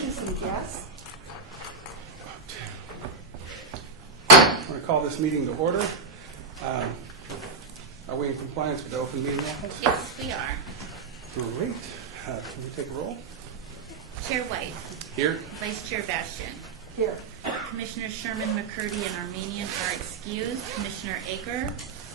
ladies and guests. I'm going to call this meeting to order. Are we in compliance with the open meeting laws? Yes, we are. Great. Can we take a roll? Chair White, Here. Vice Chair Bastian, Here. Commissioner Sherman, McCurdy, and Armenian are excused. Commissioner Aker,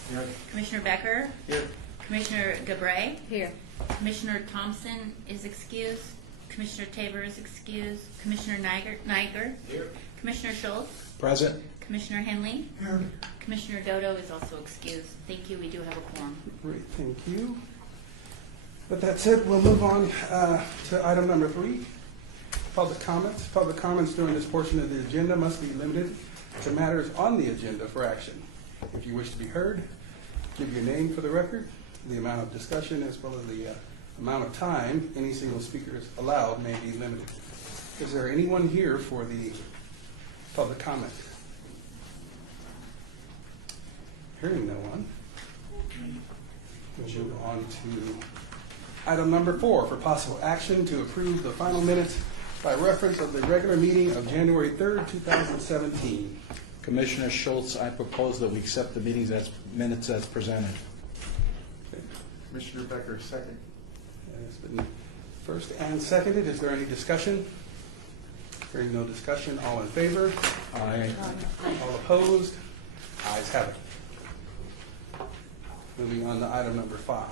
Here. Commissioner Becker, Here. Commissioner Gabray, Here. Commissioner Thompson is excused. Commissioner Tabor is excused. Commissioner Niger, Here. Commissioner Schultz, Present. Commissioner Henley, Commissioner Dodo is also excused. Thank you. We do have a quorum. Great, thank you. But that's it. We'll move on to item number 3, public comments. Public comments during this portion of the agenda must be limited to matters on the agenda for action. If you wish to be heard, give your name for the record. The amount of discussion as well as the amount of time any single speaker is allowed may be limited. Is there anyone here for the public comment? Hearing no one, we'll move on to item number 4 for possible action to approve the final minutes by reference of the regular meeting of January 3rd, 2017. Commissioner Schultz, I propose that we accept the minutes as presented. Commissioner Becker, second. It's been first and seconded. Is there any discussion? Hearing no discussion, all in favor? Aye. All opposed? Ayes have it. Moving on to item number 5.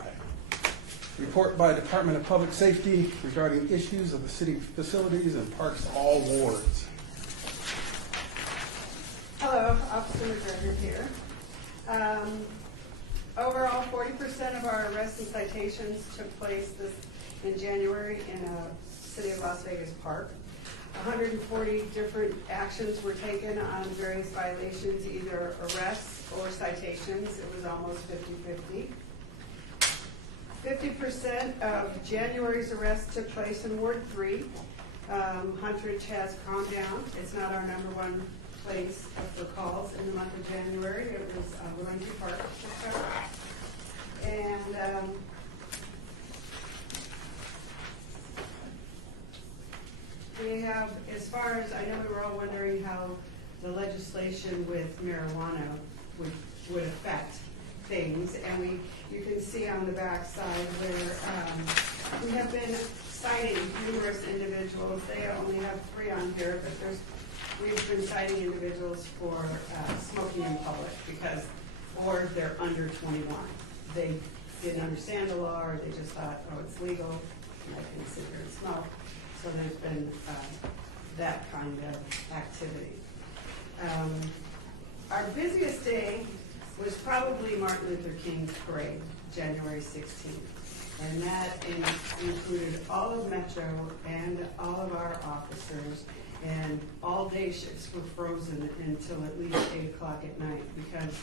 Report by Department of Public Safety regarding issues of the city facilities and parks all wards. Hello, Officer McGregor here. Overall, 40% of our arrests and citations took place in January in a City of Las Vegas park. 140 different actions were taken on various violations, either arrests or citations. It was almost 50-50. 50% of January's arrests took place in Ward 3. Huntridge has calmed down. It's not our number one place for calls in the month of January. It was Lurenty Park to start. And we have, as far as, I know we were all wondering how the legislation with marijuana would affect things, and you can see on the back side where we have been citing numerous individuals. They only have 3 on here, but we've been citing individuals for smoking in public or they're under 21. They didn't understand the law, or they just thought, oh, it's legal, and I can sit here and smoke. So there's been that kind of activity. Our busiest day was probably Martin Luther King's parade, January 16th. And that included all of Metro and all of our officers, and all day shifts were frozen until at least 8 o'clock at night, because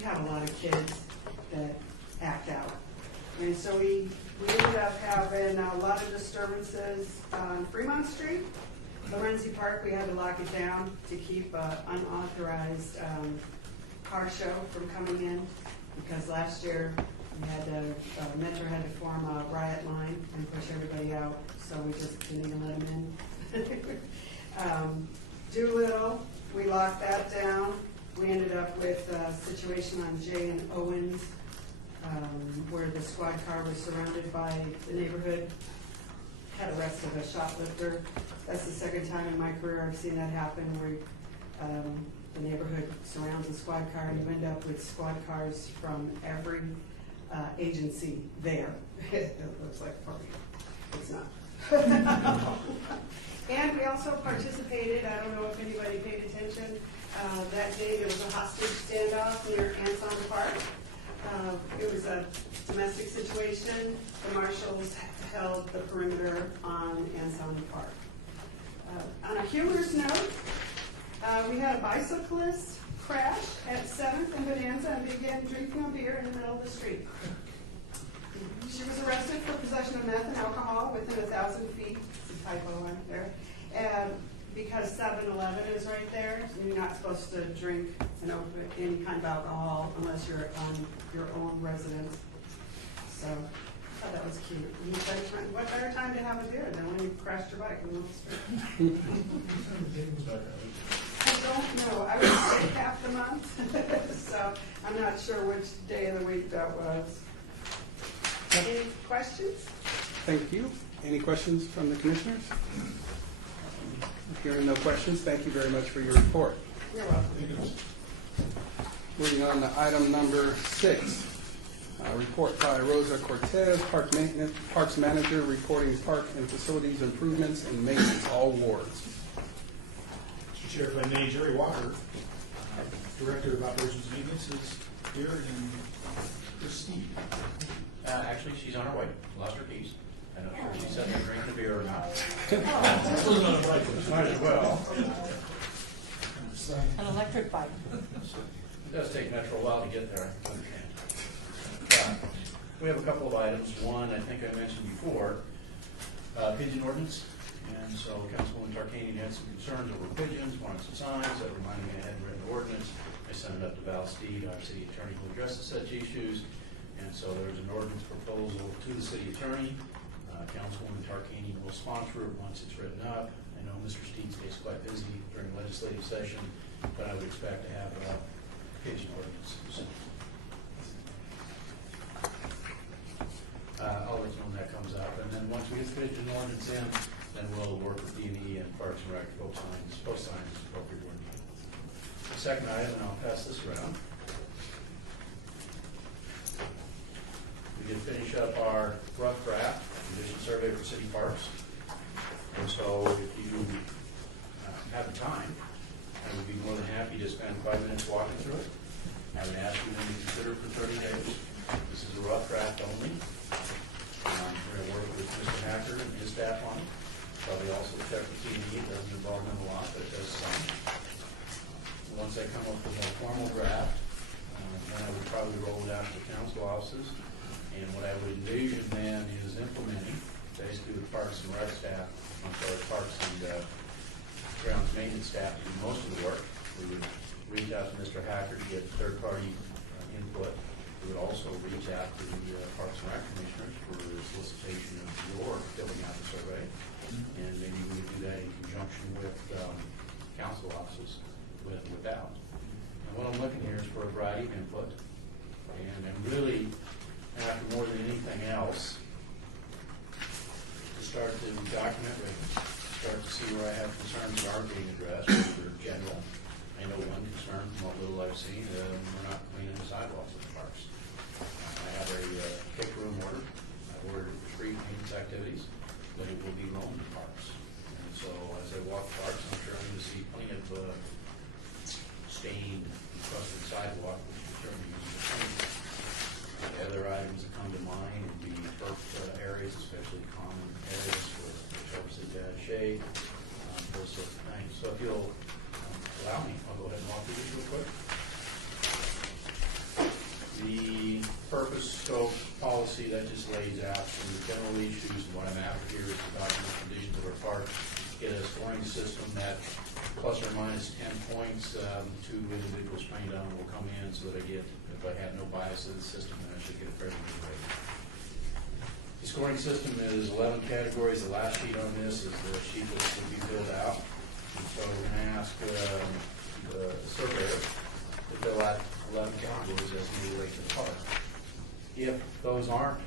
you have a lot of kids that act out. And so we ended up having a lot of disturbances on Fremont Street. Lorenzi Park, we had to lock it down to keep unauthorized car show from coming in, because last year we had Metro had to form a riot line and push everybody out, so we just didn't even let them in. Doolittle, we locked that down. We ended up with a situation on Jay and Owens, where the squad car was surrounded by the neighborhood, had arrested a shoplifter. That's the second time in my career I've seen that happen, where the neighborhood surrounds a squad car, and you end up with squad cars from every agency there. It looks like a party. It's not. And we also participated, I don't know if anybody paid attention, that day there was a hostage standoff near Anson Park. It was a domestic situation. The marshals held the perimeter on Anson Park. On a humorous note, we had a bicyclist crash at 7th and Bonanza and began drinking a beer in the middle of the street. She was arrested for possession of meth and alcohol within 1,000 feet. It's a typo on there. And because 7-Eleven is right there, you're not supposed to drink any kind of alcohol unless you're on your own residence. So I thought that was cute. And what better time to have a beer than when you crashed your bike? like in Worcester? I don't know. I was sick half the month, so I'm not sure which day of the week that was. Any questions? Thank you. Any questions from the commissioners? Hearing no questions, thank you very much for your report. You're welcome. Moving on to item number 6. Report by Rosa Cortez, Parks Manager, reporting park and facilities improvements and maintenance, all wards. Mr. Chair, if I may, Jerry Walker, Director of Operations and Maintenance, is here, and Christine. Actually, she's on her way. Lost her keys. I don't know if she's sitting there drinking a beer or not. Might as well. An electric bike. It does take Metro a while to get there, I understand. We have a couple of items. One, I think I mentioned before, pigeon ordinance. And so Councilwoman Tarkanian had some concerns over pigeons, wanted some signs. That reminded me I hadn't written an ordinance. I sent it up to Val Steed, our city attorney, who addresses such issues. And so there's an ordinance proposal to the city attorney. Councilwoman Tarkanian will sponsor it once it's written up. I know Mr. Steed stays quite busy during legislative session, but I would expect to have a pigeon ordinance soon. I'll let you know when that comes up. And then once we get the pigeon ordinance in, then we'll work with D&E and Parks and Rec, post signs as appropriate where needed. The second item, and I'll pass this around. We did finish up our rough draft condition survey for city parks. And so if you have the time, I would be more than happy to spend 5 minutes walking through it. I would ask you then to consider for 30 days. This is a rough draft only. We're going to work with Mr. Hacker and his staff on it. Probably also check with T&E. It doesn't involve them a lot, but it does some. Once I come up with a formal draft, then I would probably roll it out to the council offices. And what I would envision then is implementing, basically with Parks and Rec staff, Parks and Grounds Maintenance staff to do most of the work. We would reach out to Mr. Hacker to get third-party input. We would also reach out to the Parks and Rec commissioners for the solicitation of your filling out the survey. And maybe we would do that in conjunction with council offices, without. And what I'm looking here is for a variety of input. And I'm really, after more than anything else, to start to document ratings, start to see where I have concerns that aren't being addressed, which are general. I know one concern from what little I've seen, we're not cleaning the sidewalks at the parks. I have a kick room order. I've ordered it for street maintenance activities, but it will be loaned to parks. And so as I walk parks, I'm sure I'm going to see plenty of stained, crusted sidewalk, which will certainly use the clean. The other items that come to mind would be turf areas, especially common areas for shrubs that add shade, those sorts of things. So if you'll allow me, I'll go ahead and walk through this real quick. The purpose, scope, policy that just lays out some of the general issues, and what I'm after here is to document conditions of our park, get a scoring system that plus or minus 10 points, 2 individuals trained on will come in so that I get, if I have no bias in the system, then I should get a fairly good rating. The scoring system is 11 categories. The last sheet on this is the sheet that will be filled out. And so we're going to ask the surveyor to fill out 11 categories as they relate to the park. If those aren't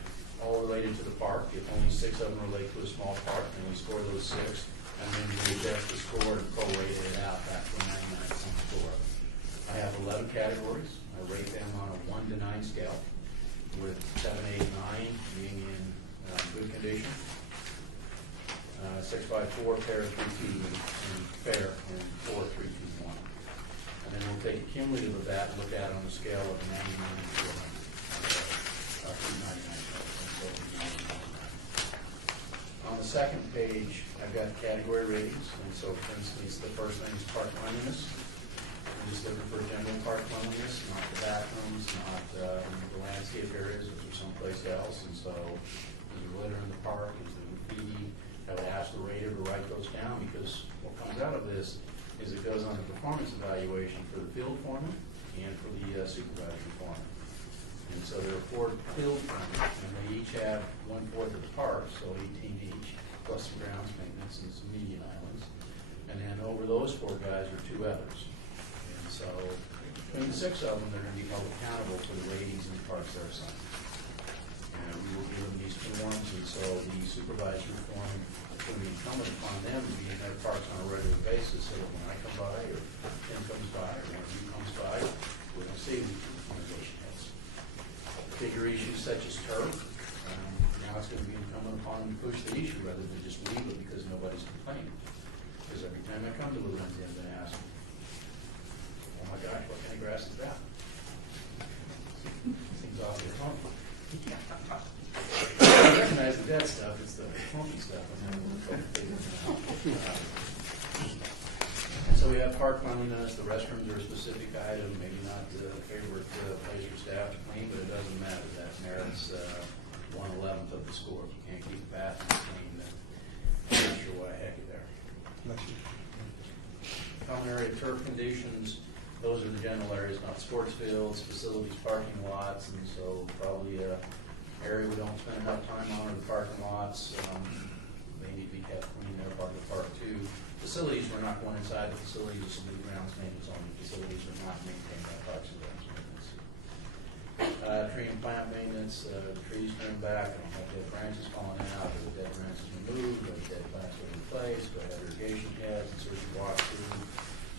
all related to the park, if only 6 of them relate to a small park, then we score those 6, and then we adjust the score and prorate it out back to a 99% score. I have 11 categories. I rate them on a 1 to 9 scale, with 7, 8, 9 being in good condition. 6, 5, 4, fair, 3, 2, and fair, and 4, 3, 2, 1. And then we'll take a cumulative of that and look at it on a scale of 99 to 100. On the second page, I've got category ratings, and so for instance, the first thing is park cleanliness. I'm just looking for general park cleanliness, not the bathrooms, not the landscape areas, which are someplace else. And so, is there litter in the park? Is there graffiti? I would ask the rater to write those down, because what comes out of this is it goes on the performance evaluation for the field foreman and for the supervisory foreman. And so there are 4 field foremen, and they each have 1/4 of the park, so 18 each, plus some grounds maintenance and some median islands. And then over those 4 guys are 2 others. And so between the 6 of them, they're going to be held accountable for the ratings in the parks they're assigned. And we will give them these forms, and so the supervisory form is going to be incumbent upon them to be in their parks on a regular basis, so that when I come by, or Tim comes by, or one of you comes by, we're going to see who the organization has. Bigger issues such as turf, now it's going to be incumbent upon them to push the issue rather than just leave it because nobody's complaining. Because every time I come to Luanzi, I'm going to ask, oh my gosh, what kind of grass is that? Seems awfully funky. I recognize the dead stuff, it's the funky stuff. And so we have park cleanliness, the restrooms are a specific item, maybe not the favorite place for staff to clean, but it doesn't matter. That merits 1/11th of the score. If you can't keep the bathrooms clean, then I'm not sure why the heck you're there. Bless you. Common area turf conditions, those are the general areas, not sports fields, facilities, parking lots, and so probably a area we don't spend enough time on are the parking lots. They need to be kept clean, they're part of the park too. Facilities, we're not going inside the facilities, this will be grounds maintenance only. Facilities are not maintained by parks and grounds maintenance. Tree and plant maintenance, the trees trimmed back, I don't have dead branches falling out, or the dead branches removed, or the dead plants are replaced, go ahead irrigation heads, insert your walk through.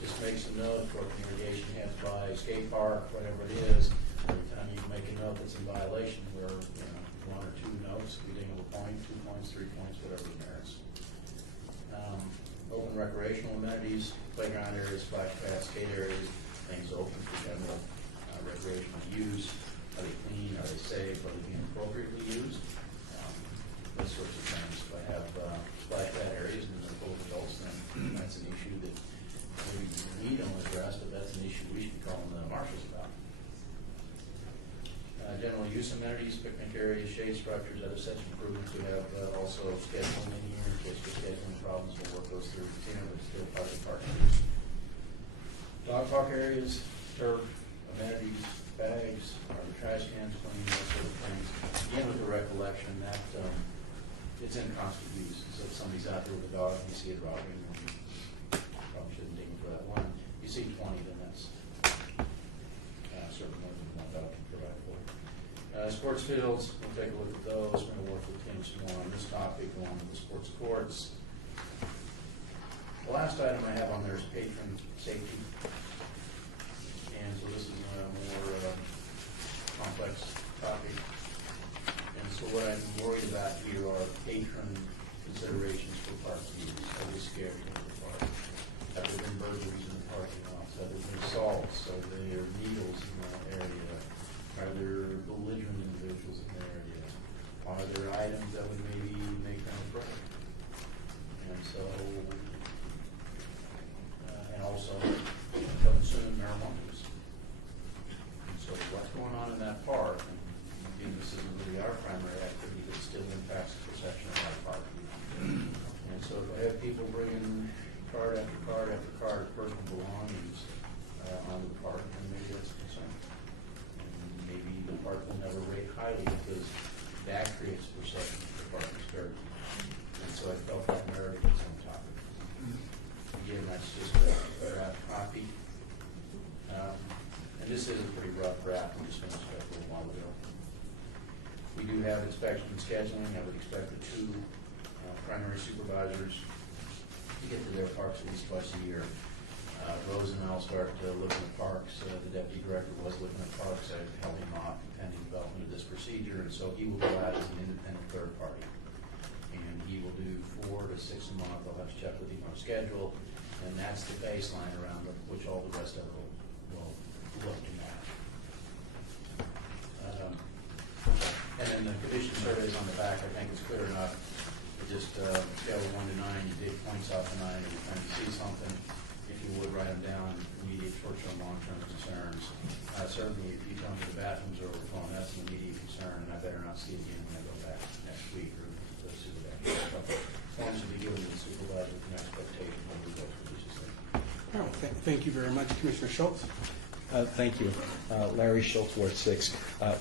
Just make some notes, for the irrigation heads by skate park, whatever it is. Every time you make a note that's in violation, where 1 or 2 notes, we ding a point, 2 points, 3 points, whatever it merits. Open recreational amenities, playground areas, splash pads, skate areas, things open for general recreational use. Are they clean? Are they safe? Are they being appropriately used? Those sorts of things. If I have splash pad areas and they're full of adults, then that's an issue that maybe we don't address, but that's an issue we should be calling the marshals about. General use amenities, picnic areas, shade structures, other such improvements. We have also scheduling in here. In case for scheduling problems, we'll work those through the team, but it's still part of the park. Dog park areas, turf, amenities, bags, the trash cans, cleaning, those sort of things. Again, with the recollection that it's in constant use. So if somebody's out there with a dog and you see it robbing, you probably shouldn't ding for that one. You see 20, then that's certainly more than one dog can provide for. Sports fields, we'll take a look at those. We're going to work with Tim some more on this topic, along with the sports courts. The last item I have on there is patron safety. And so this is a more complex topic. And so what I'm worried about here are patron considerations for park use. Are they scared to go to the park? Have there been burglaries in the parking lots? Have there been assaults? Are there needles in the area? Are there belligerent individuals in the area? Are there items that would maybe make them afraid? And so, and also, coming soon, marijuana use. And so what's going on in that park, and again, this isn't really our primary activity, but it still impacts the perception of that park. And so if I have people bringing card after card after card of personal belongings onto the park, then maybe that's a concern. And maybe the park will never rate highly because that creates a perception that the park is dirty. And so I felt that merited its own topic. Again, that's just a draft copy. And this is a pretty rough draft. We just finished it a little while ago. We do have inspection and scheduling. I would expect the 2 primary supervisors to get to their parks at least twice a year. Rose and I'll start looking at parks. The deputy director was looking at parks. I held him off pending development of this procedure, and so he will go out as an independent third party. And he will do 4 to 6 a month. I'll have to check with him on schedule, and that's the baseline around which all the rest of it will look to match. And then the condition surveys on the back, I think it's clear enough. Just scale of 1 to 9, you dig points off the 9 every time you see something. If you would, write them down, immediate, short-term, long-term concerns. Certainly, if you tell me the bathrooms are overflowing, that's an immediate concern, and I better not see it again when I go back next week or the supervisor. Forms will be given to the supervisor with an expectation when we go through this. Oh, thank you very much, Commissioner Schultz. Thank you. Larry Schultz, Ward 6.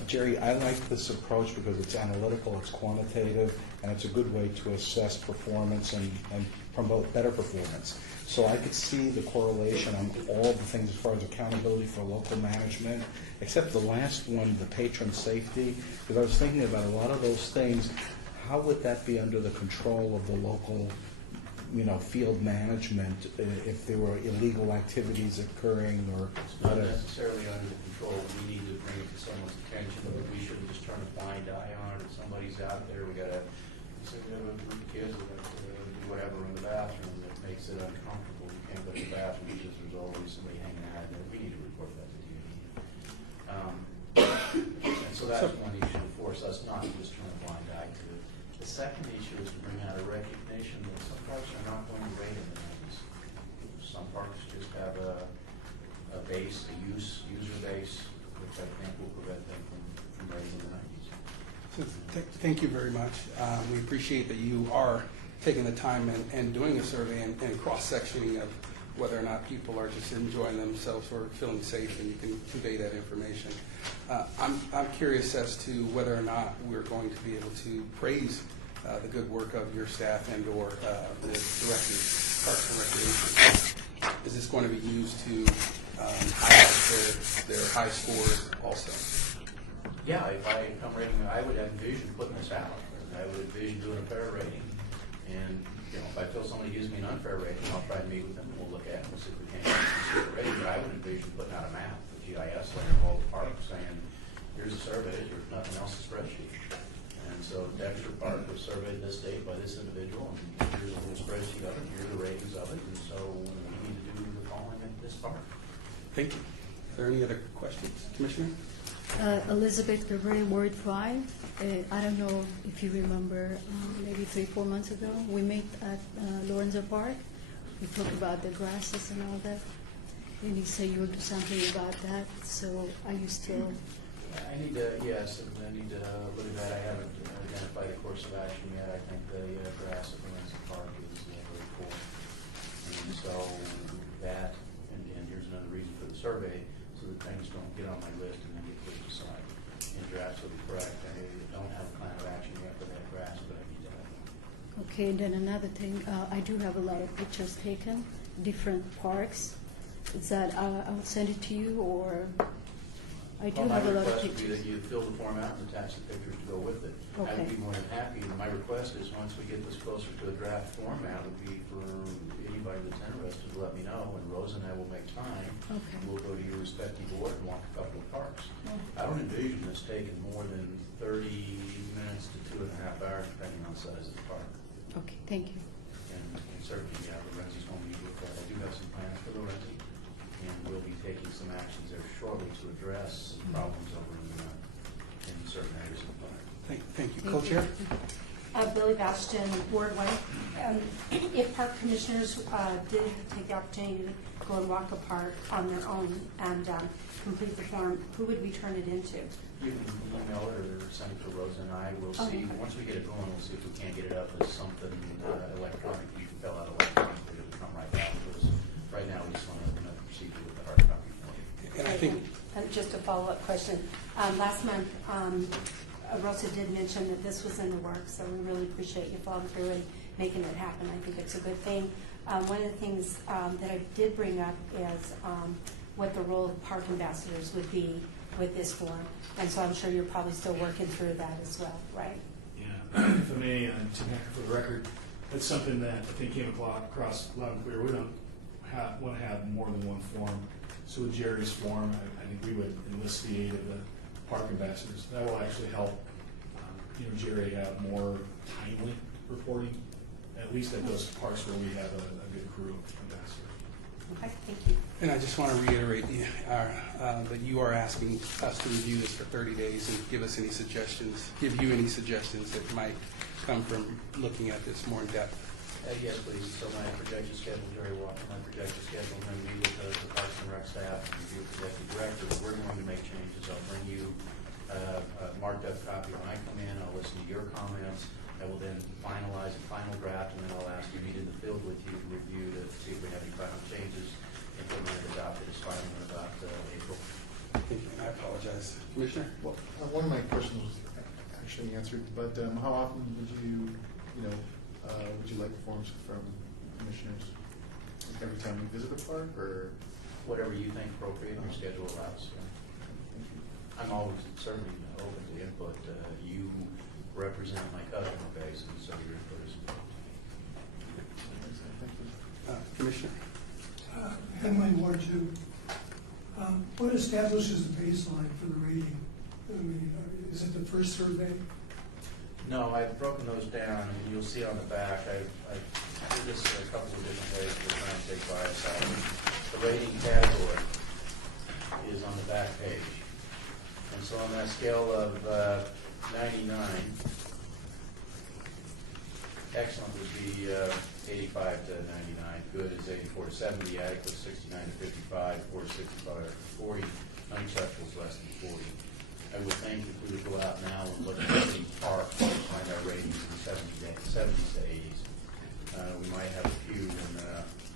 Jerry, I like this approach because it's analytical, it's quantitative, and it's a good way to assess performance and promote better performance. So I could see the correlation on all the things as far as accountability for local management, except the last one, the patron safety, because I was thinking about a lot of those things. How would that be under the control of the local, field management if there were illegal activities occurring or It's not whatever? necessarily under the control. We need to bring it to someone's attention, but we shouldn't just turn a blind eye on it. If somebody's out there, we gotta, say we have a group of kids that do whatever in the bathroom that makes it uncomfortable. You can't go to the bathroom because there's always somebody hanging out there. We need to report that to DOD. And so that's one issue to force us not to just turn a blind eye to it. The second issue is to bring out a recognition that some parks are not going to rate in the 90s. Some parks just have a user base, which I think will prevent them from rating in the 90s. So thank you very much. We appreciate that you are taking the time and doing a survey and cross-sectioning of whether or not people are just enjoying themselves or feeling safe, and you can convey that information. I'm curious as to whether or not we're going to be able to praise the good work of your staff and/or the director, Parks and Recreation. Is this going to be used to highlight their high scores also? Yeah, if I come rating, I would envision putting this out. I would envision doing a fair rating. And, if I feel somebody gives me an unfair rating, I'll try to meet with them and we'll look at it and see if we can't get a rating. But I would envision putting out a map, a GIS layer of all the parks saying, here's a survey, there's nothing else, a spreadsheet. And so Dexter Park was surveyed this date by this individual, and here's a little spreadsheet of it, and here are the ratings of it, and so we need to do the following at this park. Thank you. Are there any other questions, Commissioner? Elizabeth Beverly, Ward 5. I don't know if you remember, maybe 3-4 months ago, we met at Lorenzo Park. We talked about the grasses and all that. And you said you would do something about that. So are you still? I need to, yes, I need to look at that. I haven't identified a course of action yet. I think the grass at Lorenzo Park is very poor. And so that, and here's another reason for the survey, so that things don't get on my list and then get pushed aside. And you're absolutely correct. I don't have a plan of action yet for that grass, but I need to have it. Okay, and then another thing, I do have a lot of pictures taken, different parks. Is that I'll send it to you, or I do have a lot of My request would be that pictures. you fill the form out and attach the pictures to go with it. I Okay. would be more than happy. My request is, once we get this closer to a draft format, would be for anybody that's interested to let me know, and Rose and I will make time. Okay. We'll go to your respective board and walk a couple of parks. I don't envision this taking more than 30 minutes to 2.5 hours, depending on the size of the park. Okay, thank you. And certainly, Lorenzi's going to be with that. I do have some plans for Lorenzi, and we'll be taking some actions there shortly to address problems over in certain areas of the park. Thank you. Co-Chair? Billy Bastion, Ward 1. If park commissioners did take the opportunity to go and walk a park on their own and complete the form, who would we turn it into? You can email it or send it to Rosa and I. We'll see, Okay. once we get it going, we'll see if we can't get it up as something electronic. You can fill out electronically, it'll come right back to us. Right now, we just want to proceed with the hard copy form. And I think, And just a follow-up question. Last month, Rosa did mention that this was in the works, so we really appreciate you following through and making it happen. I think it's a good thing. One of the things that I did bring up is what the role of park ambassadors would be with this form. And so I'm sure you're probably still working through that as well, right? Yeah, if I may, for the record, that's something that I think came across loud and clear. We don't want to have more than one form. So with Jerry's form, I think we would enlist the aid of the park ambassadors. That will actually help, Jerry have more timely reporting, at least at those parks where we have a good crew of ambassadors. Okay, thank you. and I just want to reiterate that you are asking us to review this for 30 days and give you any suggestions that might come from looking at this more in depth. Yes, please. So my projected schedule, Jerry Walker, my projected schedule, I'm going to meet with the Parks and Rec staff and review with the executive director. We're going to make changes. I'll bring you a marked up copy when I come in. I'll listen to your comments. I will then finalize a final draft, and then I'll ask you to meet in the field with you to review to see if we have any final changes, implemented, adopted as final in about April. Thank you. I apologize. Commissioner? Well, one of my questions was actually answered, but how often would you like forms from time we visit the park, or? Whatever you think appropriate, your schedule allows. I'm always certainly open to input. You represent my customer base, and so your input is important. Commissioner? Henley, Ward 2. What establishes the baseline for the rating? I mean, is it the first survey? No, I've broken those down, and you'll see on the back, I did this a couple of different ways to try and take bias out. The rating category is on the back page. And so on that scale of 99, excellent would be 85 to 99, good is 84 to 70, adequate 69 to 55, 4 to 65 to 40, unacceptable is less than 40. I would think if we would go out now and look at the park, we would find our ratings in the 70s to 80s. We might have a few in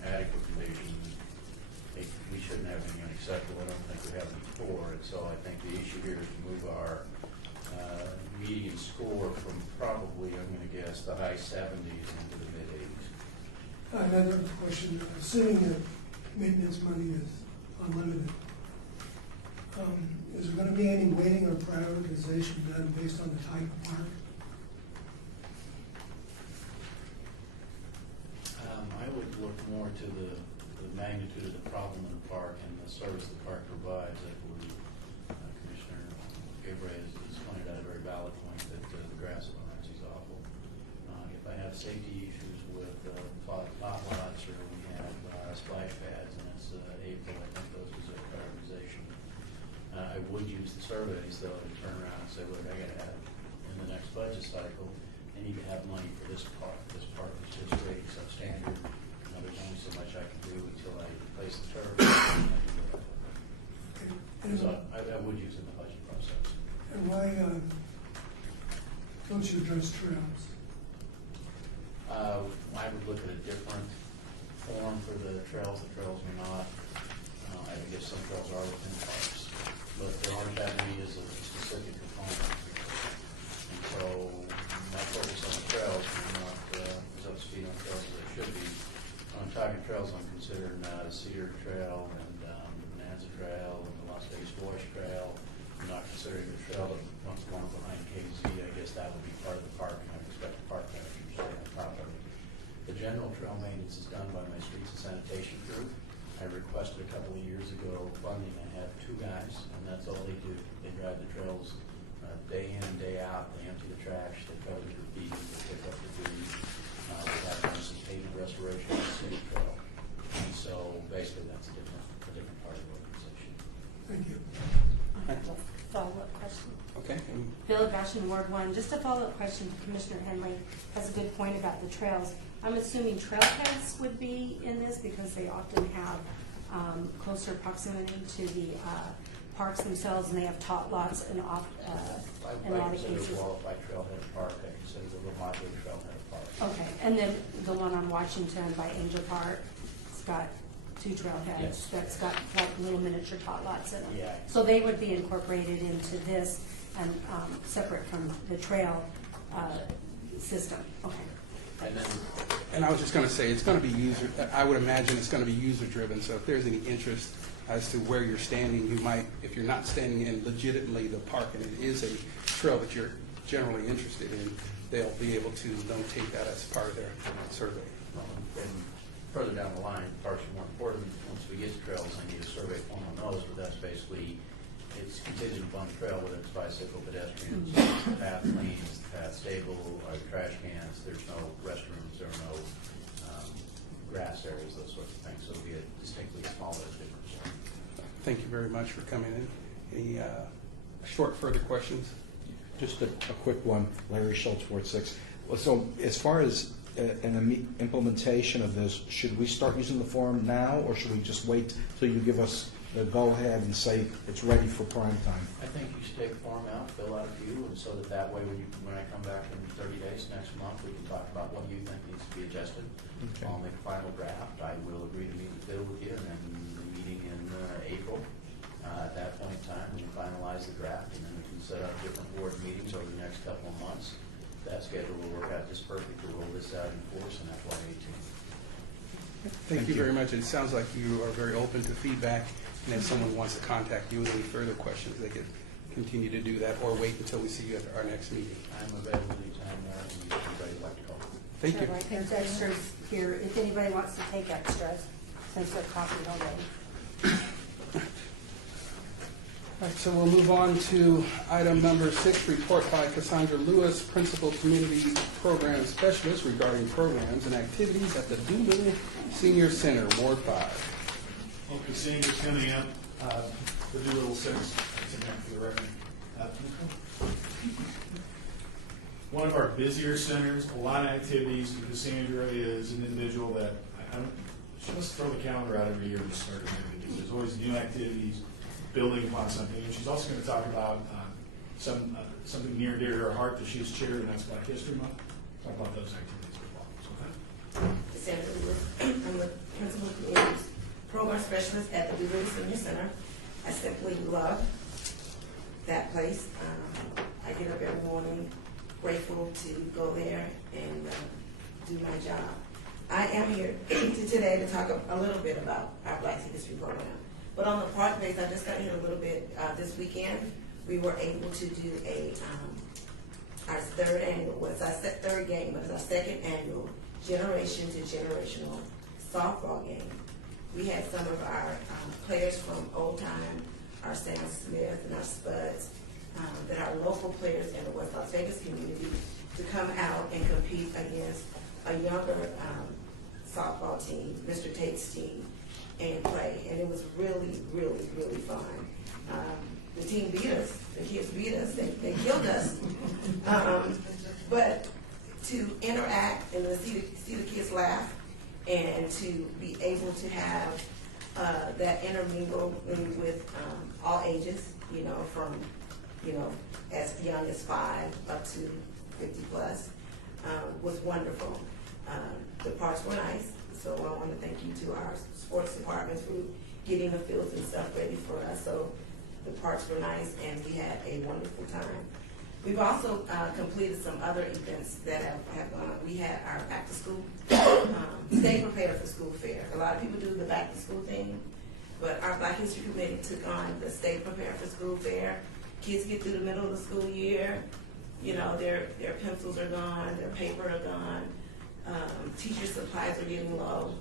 adequate condition. We shouldn't have any unacceptable. I don't think we have any poor. And so I think the issue here is to move our median score from probably, I'm going to guess, the high 70s into the mid 80s. Another question, assuming that maintenance money is unlimited, is there going to be any weighting or prioritization done based on the type of park? I would look more to the magnitude of the problem in the park and the service the park provides. I believe Commissioner Gabriel has pointed out a very valid point that the grass at Lawrence is awful. If I have safety issues with lot lots, or we have splash pads and it's April, I think those deserve prioritization. I would use the surveys, though, to turn around and say, look, I got to have, in the next budget cycle, I need to have money for this park. This park is just rated substandard. There's only so much I can do until I replace the turf. So I would use it in the budget process. And why don't you address trails? I would look at a different form for the trails. The trails are not, I guess some trails are within parks, but there aren't that many as a specific component. And so my focus on the trails is not as up to speed on trails as they should be. When I'm talking trails, I'm considering the Cedar Trail and the Bonanza Trail and the Las Vegas Wash Trail. I'm not considering the trail that runs along behind KZ. I guess that would be part of the park, and I expect the park manager to stay on top of it. The general trail maintenance is done by my streets and sanitation crew. I requested a couple of years ago funding. I have 2 guys, and that's all they do. They drive the trails day in and day out. They empty the trash. They cover the graffiti. They pick up the debris. We have done some pavement restoration on the city trail. And so basically that's a different part of the organization. Thank you. Follow-up question. Okay. Bill Goshen, Ward 1. Just a follow-up question to Commissioner Henley. Has a good point about the trails. I'm assuming trailheads would be in this because they often have closer proximity to the parks themselves, and they have tot lots and off in a lot of consider cases. a qualified trailhead a park. I consider the little modular trailhead a park. Okay, and then the one on Washington by Angel Park, it's got 2 trailheads. Yes. That's got like little miniature tot lots in them. Yeah. So they would be incorporated into this and separate from the trail system. Okay. And then And I was just going to say, it's going to be I would imagine it's going to be user-driven, so if there's any interest as to where you're standing, you might, if you're not standing in legitimately the park and it is a trail that you're generally interested in, they'll be able to notate that as part of their survey. and further down the line, parks are more important. Once we get to trails, I need a survey form on those, but that's basically, it's contingent upon the trail, whether it's bicycle, pedestrians, the path lanes, the path stable, or trash cans. There's no restrooms, there are no grass areas, those sorts of things. So it'll be a distinctly smaller difference. Thank you very much for coming in. Any short further questions? Just a quick one, Larry Schultz, Ward 6. Well, so as far as an implementation of this, should we start using the form now, or should we just wait till you give us the go-ahead and say it's ready for prime time? I think you should take the form out, fill out a few, and so that way when I come back in 30 days next month, we can talk about what you think needs to be adjusted. Okay. I'll make a final draft. I will agree to meet with Bill with you, and then the meeting in April. At that point in time, we can finalize the draft, and then we can set up different board meetings over the next couple of months. That schedule will work out just perfect to roll this out in force in FY18. Thank you very much. It sounds like you are very open to feedback, and if someone wants to contact you with any further questions, they could continue to do that or wait until we see you at our next meeting. I'm available anytime there, and anybody would like to call. Thank you. Sure, like there's extras here, if anybody wants to take extras, since they're copied already. All right, so we'll move on to item number 6, report by Cassandra Lewis, Principal Community Program Specialist regarding programs and activities at the Doolittle Senior Center, Ward 5. Okay, seniors coming up, the Doolittle Center, for the record. One of our busier centers, a lot of activities. Cassandra is an individual that she must throw the calendar out every year to start activities. There's always new activities, building upon something. And she's also going to talk about something near and dear to her heart that she's chaired, and that's Black History Month. Talk about those activities as well. So, Cassandra Lewis. I'm the Principal Communities Program Specialist at the Doolittle Senior Center. I simply love that place. I get up every morning grateful to go there and do my job. I am here today to talk a little bit about our Black History Program. But on the park base, I just got here a little bit this weekend. We were able to do our third annual, well, it's our third game, but it's our second annual Generation to Generational softball game. We had some of our players from Old Time, our Sam Smith and our Spuds, that are local players in the West Las Vegas community to come out and compete against a younger softball team, Mr. Tate's team, and play. And it was really, really, really fun. The team beat us. The kids beat us. They killed us. But to interact and to see the kids laugh and to be able to have that intermingle with all ages, from as young as 5 up to 50 plus, was wonderful. The parks were nice, so I want to thank you to our sports department for getting the fields and stuff ready for us. So the parks were nice, and we had a wonderful time. We've also completed some other events that have gone on. We had our back to school, Stay Prepared for School Fair. A lot of people do the back to school thing, but our Black History Committee took on the Stay Prepared for School Fair. Kids get through the middle of the school year, their pencils are gone, their paper are gone, teacher supplies are getting low.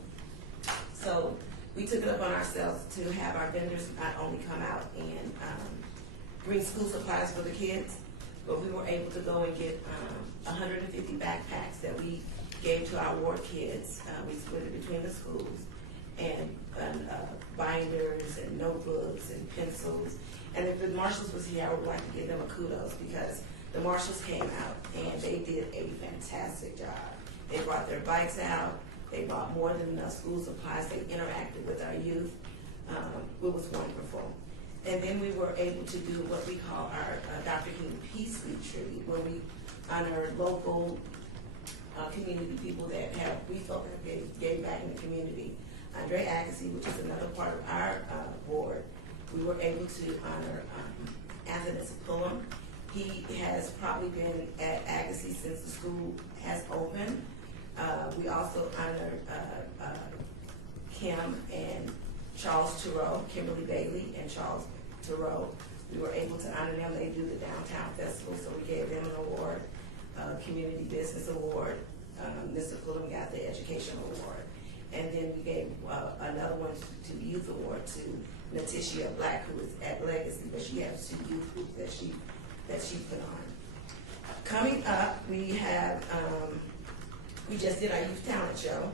So we took it up on ourselves to have our vendors not only come out and bring school supplies for the kids, but we were able to go and get 150 backpacks that we gave to our ward kids. We split it between the schools, and binders and notebooks and pencils. And if the marshals was here, I would like to give them a kudos, because the marshals came out and they did a fantastic job. They brought their bikes out. They brought more than enough school supplies. They interacted with our youth. It was wonderful. And then we were able to do what we call our Dr. King Peace Week tribute, where we honor local community people that we felt that gave back in the community. Andre Agassi, which is another part of our board, we were able to honor Anthony Pullum. He has probably been at Agassi since the school has opened. We also honored Kim and Charles Turow, Kimberly Bailey and Charles Turow. We were able to honor them. They do the Downtown Festival, so we gave them an award, Community Business Award. Mr. Pullum got the Education Award. And then we gave another one to the Youth Award to Letitia Black, who is at Legacy, but she has 2 youth groups that she put on. Coming up, we have, we just did our Youth Talent Show.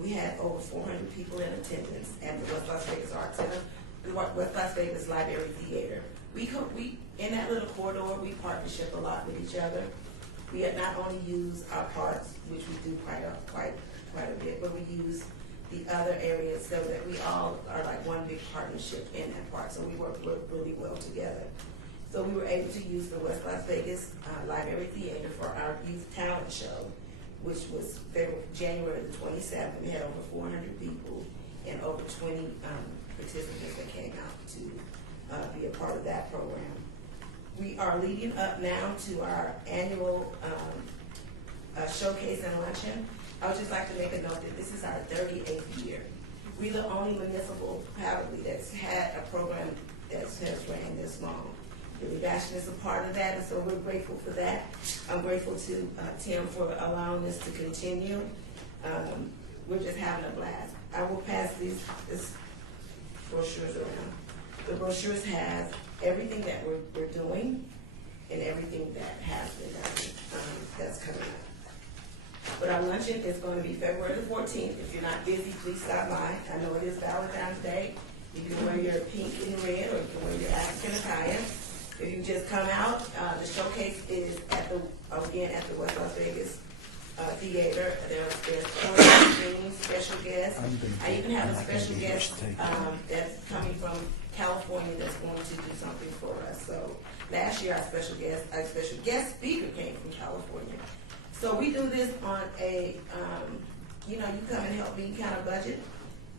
We had over 400 people in attendance at the West Las Vegas Arts Center, the West Las Vegas Library Theater. We in that little corridor, we partnership a lot with each other. We had not only used our parks, which we do quite a bit, but we use the other areas so that we all are like one big partnership in that park. So we work really well together. So we were able to use the West Las Vegas Library Theater for our Youth Talent Show, which was January the 27th. We had over 400 people and over 20 participants that came out to be a part of that program. We are leading up now to our annual showcase and luncheon. I would just like to make a note that this is our 38th year. We're the only municipal probably that's had a program that has ran this long. Billy Bastion is a part of that, and so we're grateful for that. I'm grateful to Tim for allowing this to continue. We're just having a blast. I will pass this brochures around. The brochures have everything that we're doing and everything that has been done that's coming up. But our luncheon is going to be February the 14th. If you're not busy, please stop by. I know it is Valentine's Day. You can wear your pink and red, or you can wear your African attire. If you just come out, the showcase is at the West Las Vegas Theater. There's screenings, special guests. I even have a special guest that's coming from California that's going to do something for us. So last year our special guest speaker came from California. So we do this on a, you come and help me kind of budget.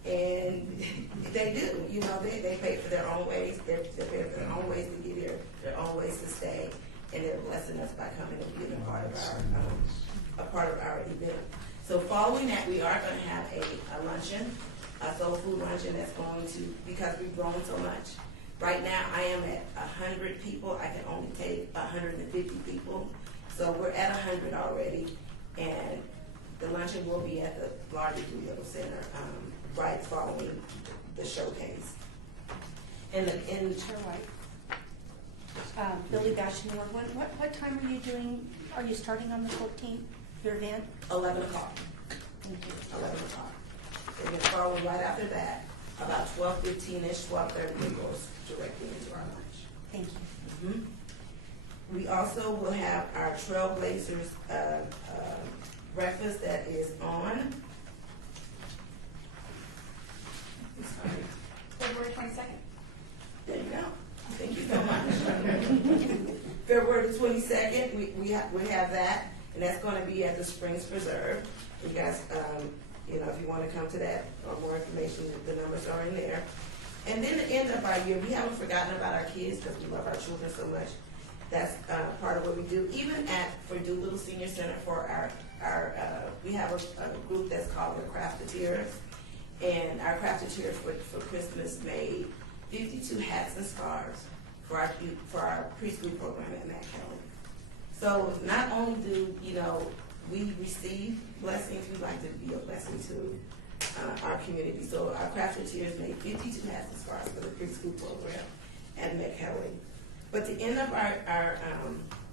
And they do, they pay for their own ways. They pay for their own ways to get here, their own ways to stay, and they're blessing us by coming and being a part of our event. So following that, we are going to have a luncheon, a soul food luncheon that's going to, because we've grown so much. Right now, I am at 100 people. I can only take 150 people. So we're at 100 already, and the luncheon will be at the Florida Youth Center right following the showcase. And Chair White, Billy Bastion, what time are you doing? Are you starting on the 14th, your event? 11 o'clock. Thank you. 11 o'clock. And then following right after that, about 12:15-ish, 12:30, it goes directly into our lunch. Thank you. Mm-hmm. We also will have our Trailblazers breakfast that is on February 22nd. There you go. Thank you so much. February the 22nd, we have that, and that's going to be at the Springs Preserve. You guys, if you want to come to that or more information, the numbers are in there. And then the end of our year, we haven't forgotten about our kids because we love our children so much. That's part of what we do. Even for Doolittle Senior Center, for we have a group that's called the Crafteteers. And our Crafteteers for Christmas made 52 hats and scarves for our preschool program at Matt Kelly. So not only do we receive blessings, we like to be a blessing to our community. So our Crafteteers made 52 hats and scarves for the preschool program at Matt Kelly. But to end up our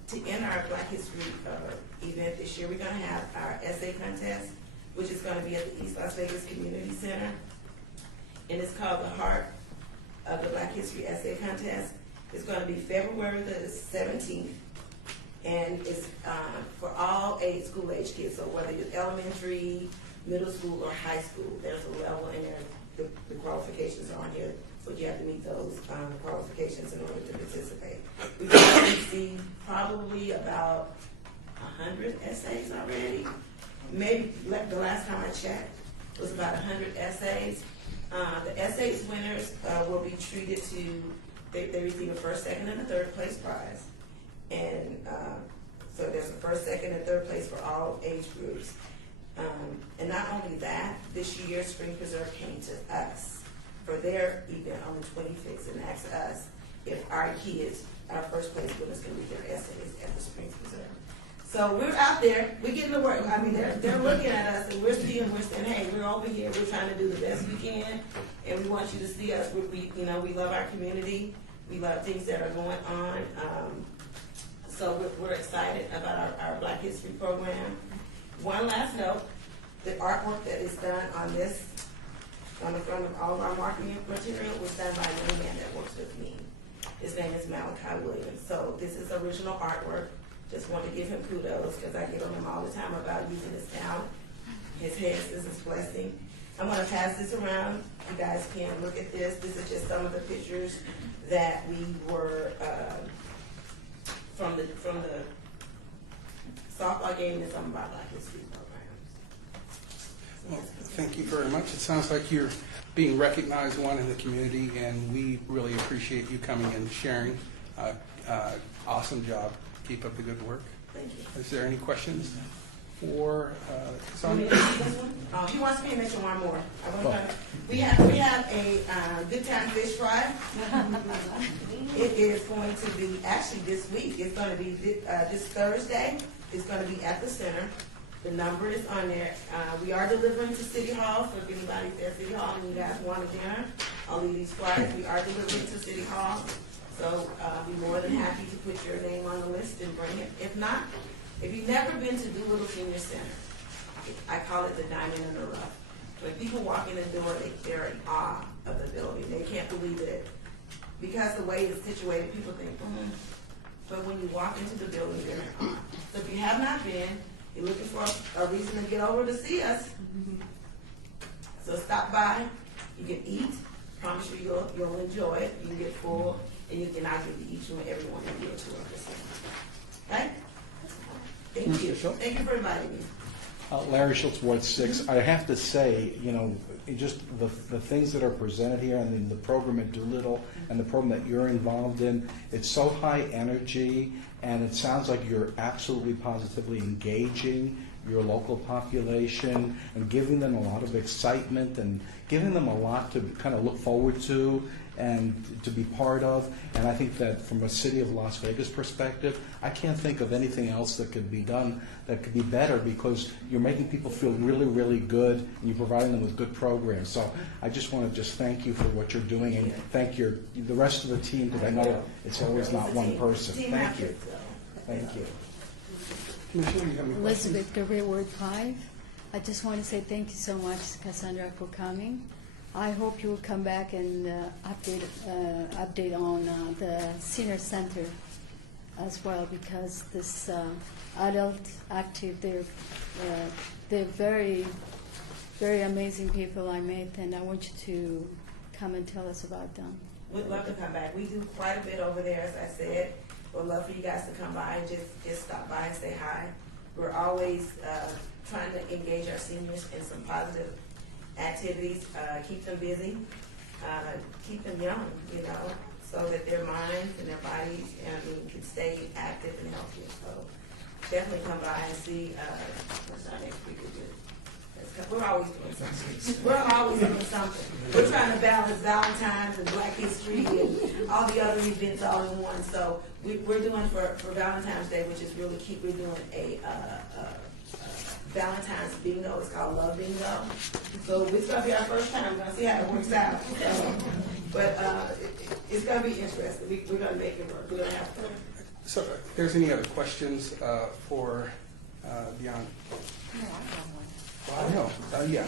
Black History event this year, we're going to have our essay contest, which is going to be at the East Las Vegas Community Center. And it's called the Heart of the Black History Essay Contest. It's going to be February the 17th. And it's for all school age kids. So whether you're elementary, middle school, or high school, there's a level in there. The qualifications are on here. So you have to meet those qualifications in order to participate. We've received probably about 100 essays already. Maybe the last time I checked was about 100 essays. The essays winners will be treated to, they receive a first, second, and a third place prize. And so there's a first, second, and third place for all age groups. And not only that, this year Spring Preserve came to us for their event on the 25th and asked us if our kids, our first place winners, can read their essays at the Springs Preserve. So we're out there, we're getting to work. I mean, they're looking at us, and we're saying, hey, we're over here, we're trying to do the best we can, and we want you to see us. We love our community, we love things that are going on. So we're excited about our Black History program. One last note, the artwork that is done on this, on the front of all of our marketing material, was done by a young man that works with me. His name is Malachi Williams. So this is original artwork. Just want to give him kudos because I get on him all the time about using his talent. His hands is his blessing. I'm going to pass this around. You guys can look at this. This is just some of the pictures that we were from the softball game and some of our Black History programs. Well, thank you very much. It sounds like you're being recognized, one, in the community, and we really appreciate you coming and sharing. Awesome job. Keep up the good work. Thank you. Is there any questions? for You Cassandra. want me to see this one? He wants me to mention one more. We have a Good Time Fish Fry. It is going to be, actually this week, it's going to be this Thursday. It's going to be at the center. The number is on there. We are delivering to City Hall, so if anybody's at City Hall and you guys want a dinner, I'll leave these flyers. We are delivering to City Hall, so I'll be more than happy to put your name on the list and bring it. If not, if you've never been to Doolittle Senior Center, I call it the diamond in the rough. When people walk in the door, they're in awe of the building. They can't believe it. Because the way it's situated, people think, but when you walk into the building, they're in awe. So if you have not been, you're looking for a reason to get over to see us, so stop by. You can eat. Promise you you'll enjoy it. You can get full, and I'll give you each and every one of you a tour of this one. Right? Thank you. Thank you for inviting me. Larry Schultz, Ward 6. I have to say, just the things that are presented here, and the program at Doolittle and the program that you're involved in, it's so high energy, and it sounds like you're absolutely positively engaging your local population and giving them a lot of excitement and giving them a lot to kind of look forward to and to be part of. And I think that from a City of Las Vegas perspective, I can't think of anything else that could be done that could be better, because you're making people feel really, really good, and you're providing them with good programs. So I just want to just thank you for what you're doing, and thank the rest of the team, because I know it's always not one person. Thank you. Thank you. Commissioner, you have any questions? Elizabeth Gabriel, Ward 5. I just want to say thank you so much, Cassandra, for coming. I hope you will come back and update on the senior center as well, because this adult active, they're very, very amazing people I met, and I want you to come and tell us about them. We'd love to come back. We do quite a bit over there, as I said. We'd love for you guys to come by and just stop by and say hi. We're always trying to engage our seniors in some positive activities, keep them busy, keep them young, so that their minds and their bodies can stay active and healthy. So definitely come by and see what's our next week. We're always doing something. We're always doing something. We're trying to balance Valentine's and Black History and all the other events all in one. So we're doing for Valentine's Day, which is really cute. We're doing a Valentine's bingo. It's called Love Bingo. So it's going to be our first time. We're going to see how it works out. But it's going to be interesting. We're going to make it work. We're going to have fun. So, if there's any other questions for Deanna? No, I have one. Well, I know. Yeah.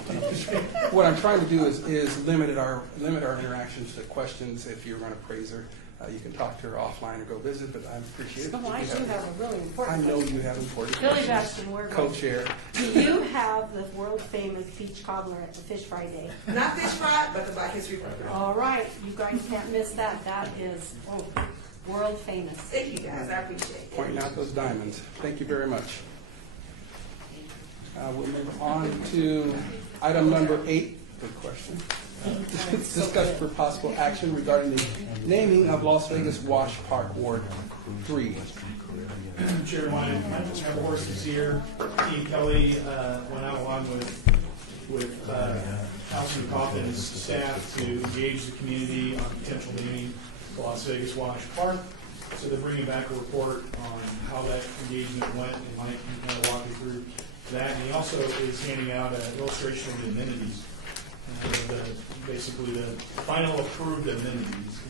What I'm trying to do is limit our interactions to questions. If you're going to praise her, you can talk to her offline or go visit. But I appreciate it. Oh, I do have a really important I know question. you have important Billy questions. Bastion, we're Co-chair. Do you have the world famous peach cobbler at the Fish Fry Day? Not Fish Fry, but the Black History Program. All right, you guys can't miss that. That is world famous. Thank you guys. I appreciate it. Pointing out those diamonds. Thank you very much. We'll move on to item number 8. Good question. Discuss for possible action regarding the naming of Las Vegas Wash Park Ward 3. Chair, my horse is here. Steve Kelly went out along with Councilman Coffin's staff to engage the community on potential naming of Las Vegas Wash Park. So they're bringing back a report on how that engagement went, and Mike can kind of walk you through that. And he also is handing out an illustration of the amenities, basically the final approved amenities.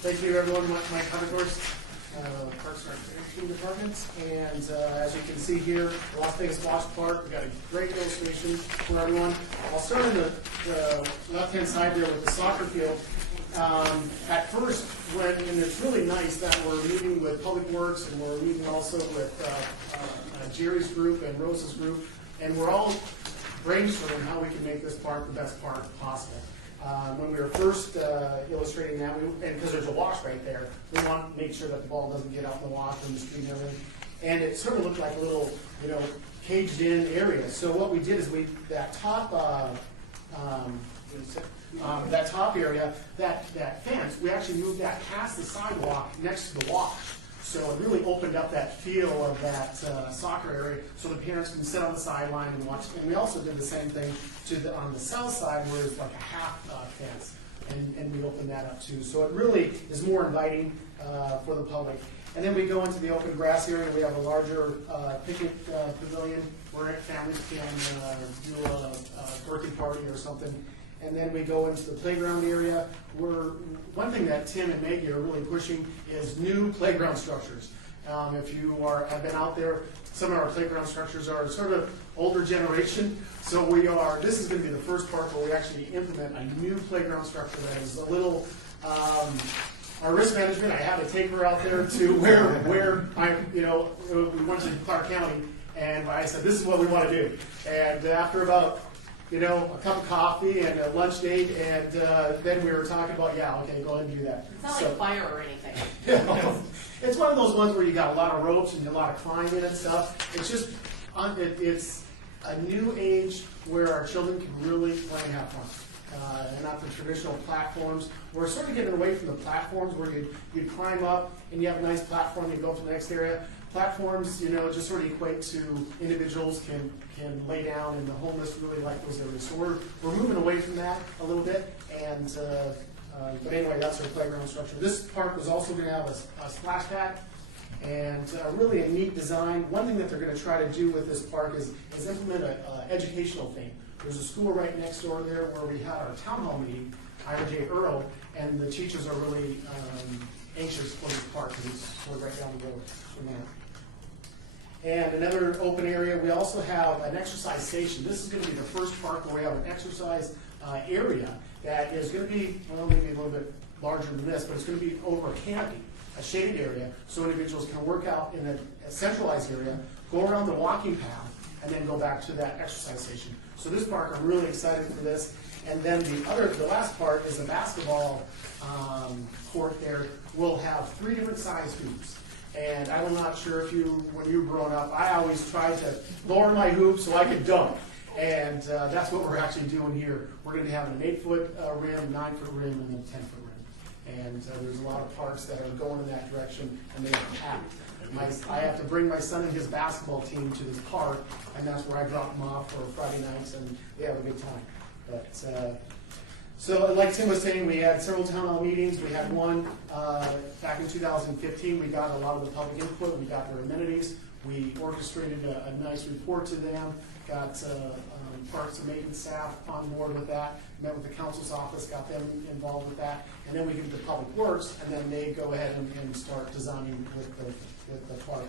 Thank you, everyone. Mike Honeyhorst, Parks and Recreation Department. And as you can see here, Las Vegas Wash Park, we've got a great illustration for everyone. I'll start on the left-hand side there with the soccer field. At first, and it's really nice that we're meeting with Public Works, and we're meeting also with Jerry's group and Rose's group, and we're all brainstorming how we can make this park the best park possible. When we were first illustrating that, and because there's a wash right there, we want to make sure that the ball doesn't get out in the wash or in the street and everything. And it sort of looked like a little, caged-in area. So what we did is that top area, that fence, we actually moved that past the sidewalk next to the wash. So it really opened up that feel of that soccer area, so the parents can sit on the sideline and watch. And we also did the same thing on the south side, where it's like a half fence, and we opened that up too. So it really is more inviting for the public. And then we go into the open grass area. We have a larger picnic pavilion where families can do a birthday party or something. And then we go into the playground area, where one thing that Tim and Maggie are really pushing is new playground structures. If you have been out there, some of our playground structures are sort of older generation. So this is going to be the first part where we actually implement a new playground structure that is a little, our risk management, I had to take her out there to where we went to Clark County, and I said, this is what we want to do. And after about a cup of coffee and a lunch date, and then we were talking about, okay, go ahead and do that. It's not like fire or anything. It's one of those ones where you got a lot of ropes and a lot of climbing and stuff. It's just, it's a new age where our children can really play and have fun. And not the traditional platforms. We're sort of getting away from the platforms where you climb up and you have a nice platform, you go to the next area. Platforms, just sort of equate to individuals can lay down, and the homeless really like those areas. So we're moving away from that a little bit. And but anyway, that's our playground structure. This park was also going to have a splash pad, and really a neat design. One thing that they're going to try to do with this park is implement an educational thing. There's a school right next door there where we had our town hall meeting, Ira J. Earl, and the teachers are really anxious for this park, and it's right down the road from there. And another open area, we also have an exercise station. This is going to be the first park where we have an exercise area that is going to be, maybe a little bit larger than this, but it's going to be over a canopy, a shaded area, so individuals can work out in a centralized area, go around the walking path, and then go back to that exercise station. So this park, I'm really excited for this. And then the last part is the basketball court there. We'll have 3 different size hoops. And I'm not sure if when you were growing up, I always tried to lower my hoop so I could dunk. And that's what we're actually doing here. We're going to have an 8-foot rim, 9-foot rim, and a 10-foot rim. And there's a lot of parks that are going in that direction, and they are packed. I have to bring my son and his basketball team to this park, and that's where I drop them off for Friday nights, and they have a good time. But so, like Tim was saying, we had several town hall meetings. We had one back in 2015. We got a lot of the public input. We got their amenities. We orchestrated a nice report to them. Got parks and maintenance staff on board with that. Met with the council's office, got them involved with that. And then we give it to Public Works, and then they go ahead and start designing with the park.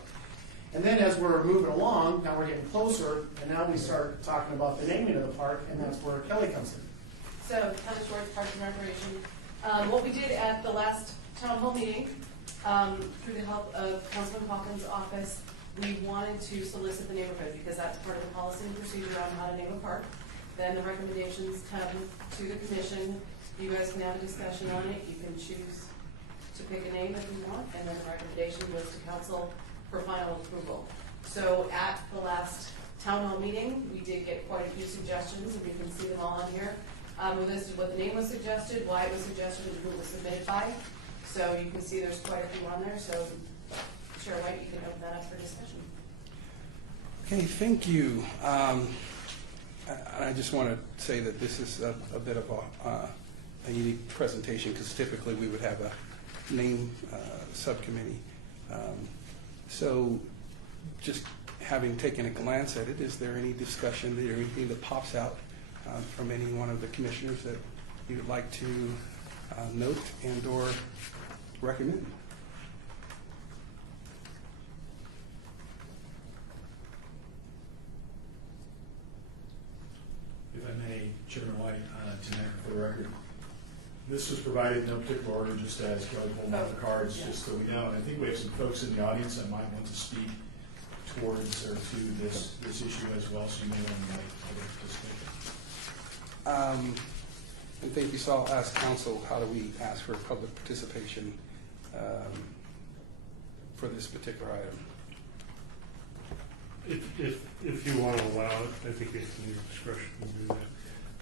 And then as we're moving along, now we're getting closer, and now we start talking about the naming of the park, and that's where Kelly comes in. So, Kelly Schwartz, Parks and Recreation. What we did at the last town hall meeting, through the help of Councilman Hawkins' office, we wanted to solicit the neighborhood because that's part of the policy and procedure on how to name a park. Then the recommendations come to the commission. You guys can have a discussion on it. You can choose to pick a name if you want, and then the recommendation goes to council for final approval. So at the last town hall meeting, we did get quite a few suggestions, and you can see them all on here. We listed what the name was suggested, why it was suggested, and who it was submitted by. So you can see there's quite a few on there. So Chair White, you can open that up for discussion. Okay, thank you. I just want to say that this is a bit of a unique presentation because typically we would have a name subcommittee. So just having taken a glance at it, is there any discussion or anything that pops out from any one of the commissioners that you'd like to note and or recommend? If I may, Chairman White, tonight for the record. This was provided in no particular order, just as Kelly pulled out the cards, just so we know. And I think we have some folks in the audience that might want to speak towards or to this issue as well, so you may want to participate. And thank you. So I'll ask council, how do we ask for public participation for this particular item? If you want to allow it, I think it's in your discretion to do that.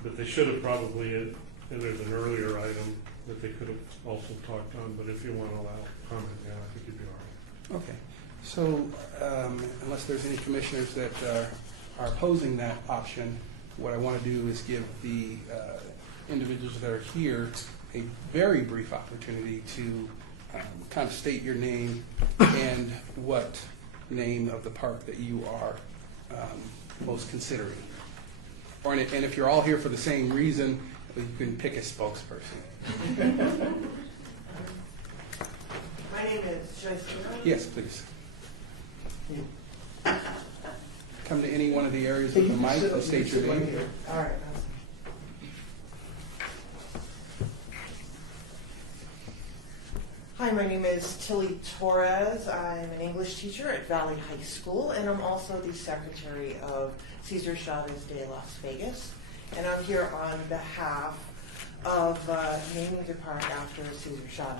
But they should have probably, and there's an earlier item that they could have also talked on, but if you want to allow comment, yeah, I think you'd be all right. Okay, so unless there's any commissioners that are opposing that option, what I want to do is give the individuals that are here a very brief opportunity to kind of state your name and what name of the park that you are most considering. And if you're all here for the same reason, you can pick a spokesperson. My name is Joyce Hero. Yes, please. Come to any one of the areas of the mic and state your name. All right. Hi, my name is Tilly Torres. I'm an English teacher at Valley High School, and I'm also the secretary of Cesar Chavez de Las Vegas. And I'm here on behalf of naming the park after Cesar Chavez.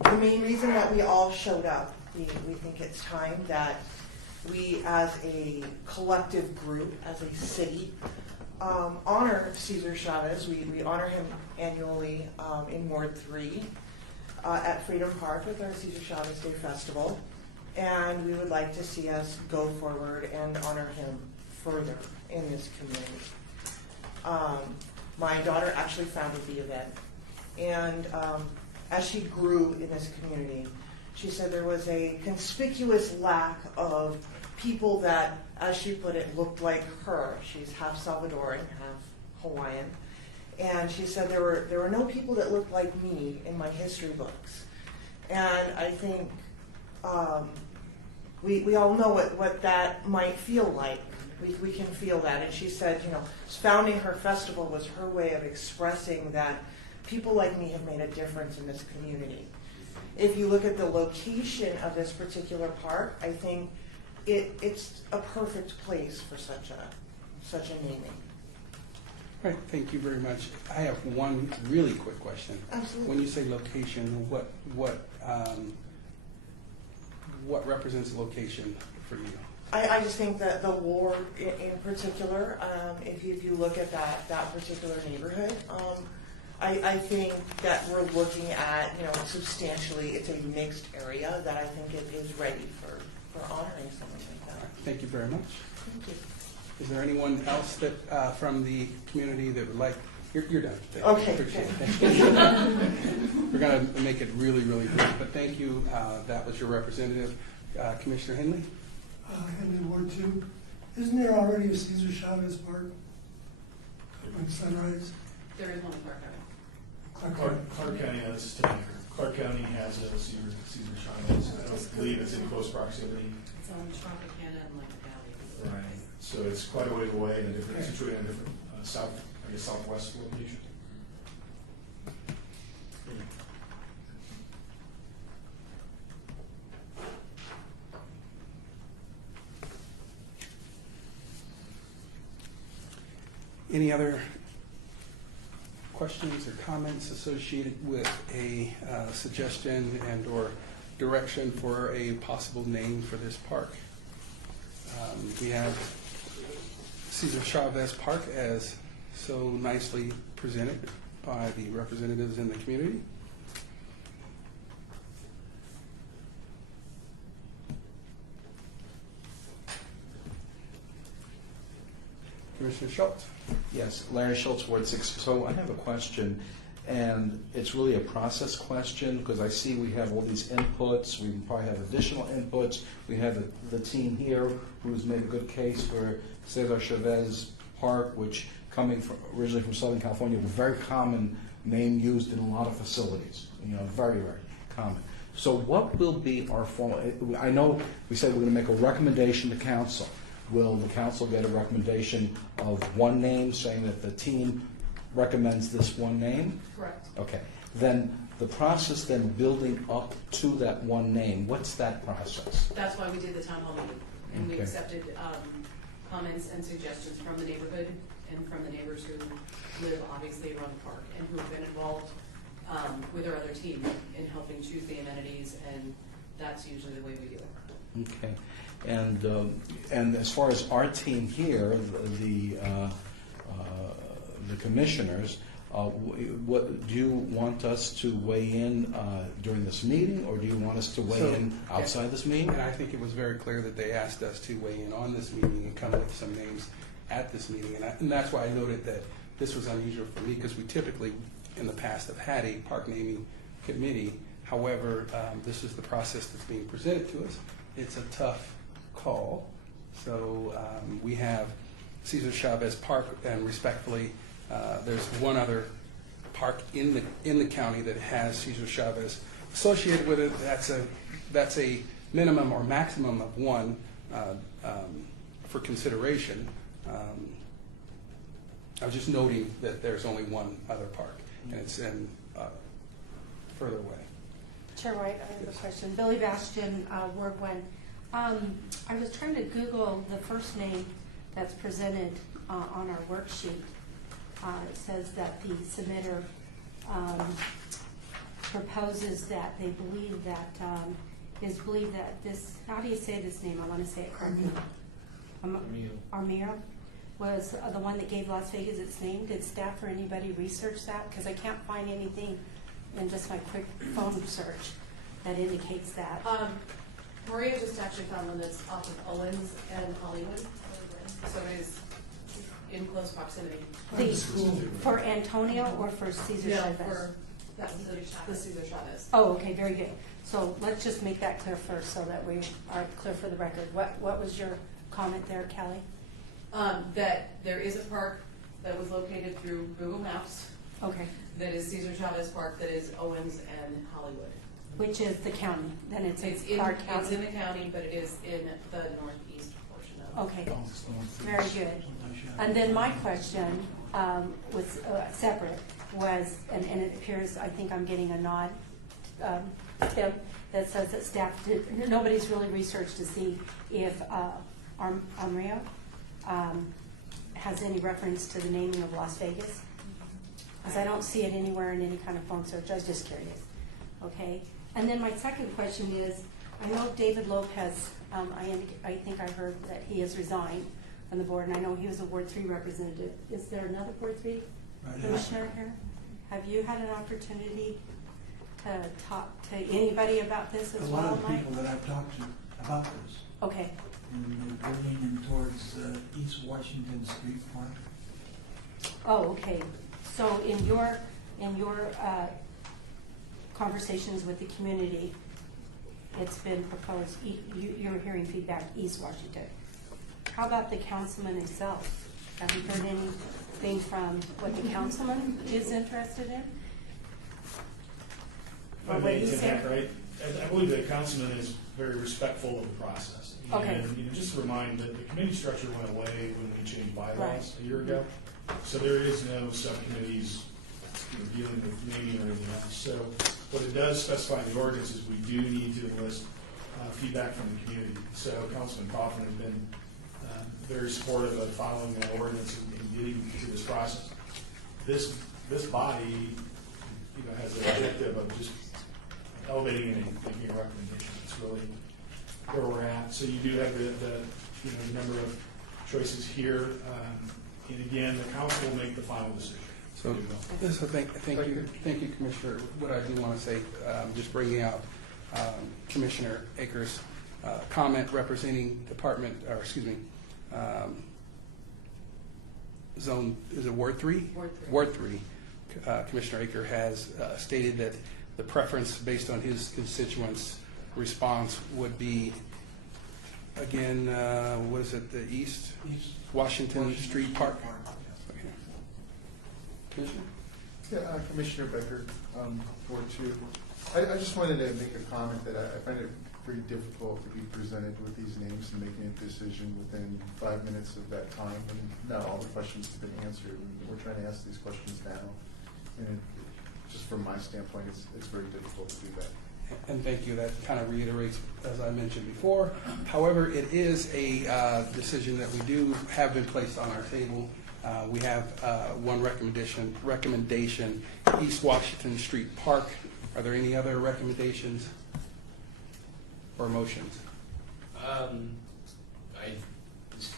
The main reason that we all showed up, we think it's time that we as a collective group, as a city, honor Cesar Chavez. We honor him annually in Ward 3 at Freedom Park with our Cesar Chavez Day Festival. And we would like to see us go forward and honor him further in this community. My daughter actually founded the event. And as she grew in this community, she said there was a conspicuous lack of people that, as she put it, looked like her. She's half Salvadoran, half Hawaiian. And she said there were no people that looked like me in my history books. And I think we all know what that might feel like. We can feel that. And she said, you know, founding her festival was her way of expressing that people like me have made a difference in this community. If you look at the location of this particular park, I think it's a perfect place for such a naming. All right, thank you very much. I have one really quick question. Absolutely. When you say location, what represents location for you? I just think that the ward in particular, if you look at that particular neighborhood, I think that we're looking at, you know, substantially, it's a mixed area that I think it is ready for honoring someone like that. Thank you very much. Thank you. Is there anyone else that from the community that would like? You're done. Thank you. Okay. Appreciate it. We're going to make it really, really brief, but thank you. That was your representative, Commissioner Henley. Henley, Ward 2. Isn't there already a Cesar Chavez Park on Sunrise? There is one in Clark County. Clark County, this is Tim Baker. Clark County has a Cesar Chavez. I don't believe it's in close proximity. It's on Tropicana and like Valley. Right. So it's quite a way away and situated in a different southwest location. Any other questions or comments associated with a suggestion and or direction for a possible name for this park? We have Cesar Chavez Park as so nicely presented by the representatives in the community. Commissioner Schultz. Yes, Larry Schultz, Ward 6. So I have a question, and it's really a process question because I see we have all these inputs. We probably have additional inputs. We have the team here who's made a good case for Cesar Chavez Park, which originally from Southern California, a very common name used in a lot of facilities. You know, very, very common. So what will be our formal? I know we said we're going to make a recommendation to council. Will the council get a recommendation of one name, saying that the team recommends this one name? Correct. Okay. Then the process then building up to that one name, what's that process? That's why we did the town hall meeting. And we Okay. accepted comments and suggestions from the neighborhood and from the neighbors who live obviously around the park and who have been involved with our other team in helping choose the amenities, and that's usually the way we do it. Okay. And as far as our team here, the commissioners, What, do you want us to weigh in during this meeting, or do you want us to weigh in outside this meeting? And I think it was very clear that they asked us to weigh in on this meeting and come up with some names at this meeting. And that's why I noted that this was unusual for me, because we typically, in the past, have had a park naming committee. However, this is the process that's being presented to us. It's a tough call. So we have Cesar Chavez Park, and respectfully, there's one other park in the county that has Cesar Chavez associated with it. That's a minimum or maximum of one for consideration. I was just noting that there's only one other park, and it's in further away. Chair White, I have a question. Billy Bastion, Ward 1. I was trying to Google the first name that's presented on our worksheet. It says that the submitter proposes that they believe that this, how do you say this name? I want to say it correctly. Armiro was the one that gave Las Vegas its name. Did staff or anybody research that? Because I can't find anything in just my quick phone search that indicates that. Maria just actually found one that's off of Owens and Hollywood, so it is in close proximity. For Antonio or for Cesar Chavez? For the Cesar Chavez. Oh, okay, very good. So let's just make that clear first so that we are clear for the record. What was your comment there, Callie? That there is a park that was located through Google Maps. Okay. That is Cesar Chavez Park, that is Owens and Hollywood. Which is the county, then it's in Clark County? It's in the county, but it is in the northeast portion of it. Okay, very good. And then my question was separate, and it appears, I think I'm getting a nod, Tim, that says that staff nobody's really researched to see if Armrio has any reference to the naming of Las Vegas. Because I don't see it anywhere in any kind of phone search. I was just curious. Okay. And then my second question is, I know David Lopez, I think I heard that he has resigned from the board, and I know he was a Ward 3 representative. Is there another Ward 3 commissioner here? Have you had an opportunity to talk to anybody about this as well, Mike? A lot of people that I've talked to about this. Okay. And they're leaning towards East Washington Street Park. Oh, okay. So in your conversations with the community, it's been proposed, you're hearing feedback East Washington. How about the councilman himself? Have you heard anything from what the councilman is interested in? Or what he said? Right? I believe the councilman is very respectful of the process. Okay. And just to remind that the committee structure went away when we changed bylaws a year ago. So there is no subcommittees dealing with naming or anything else. So what it does specify in the ordinance is we do need to enlist feedback from the community. So Councilman Coffin has been very supportive of following that ordinance and getting to this process. This body, has the objective of just elevating and making a recommendation. It's really where we're at. So you do have the number of choices here, and again, the council will make the final decision. So, thank you, Commissioner. What I do want to say, just bringing out Commissioner Akers' comment representing zone, is it Ward 3? Ward 3. Ward 3. Commissioner Aker has stated that the preference based on his constituents' response would be, again, what is it, the East Washington Street Park? Okay. Commissioner? Yeah, Commissioner Becker, Ward 2. I just wanted to make a comment that I find it pretty difficult to be presented with these names and making a decision within 5 minutes of that time, and not all the questions have been answered. And we're trying to ask these questions now, and just from my standpoint, it's very difficult to do that. And thank you. That kind of reiterates, as I mentioned before. However, it is a decision that we do have been placed on our table. We have one recommendation, East Washington Street Park. Are there any other recommendations or motions?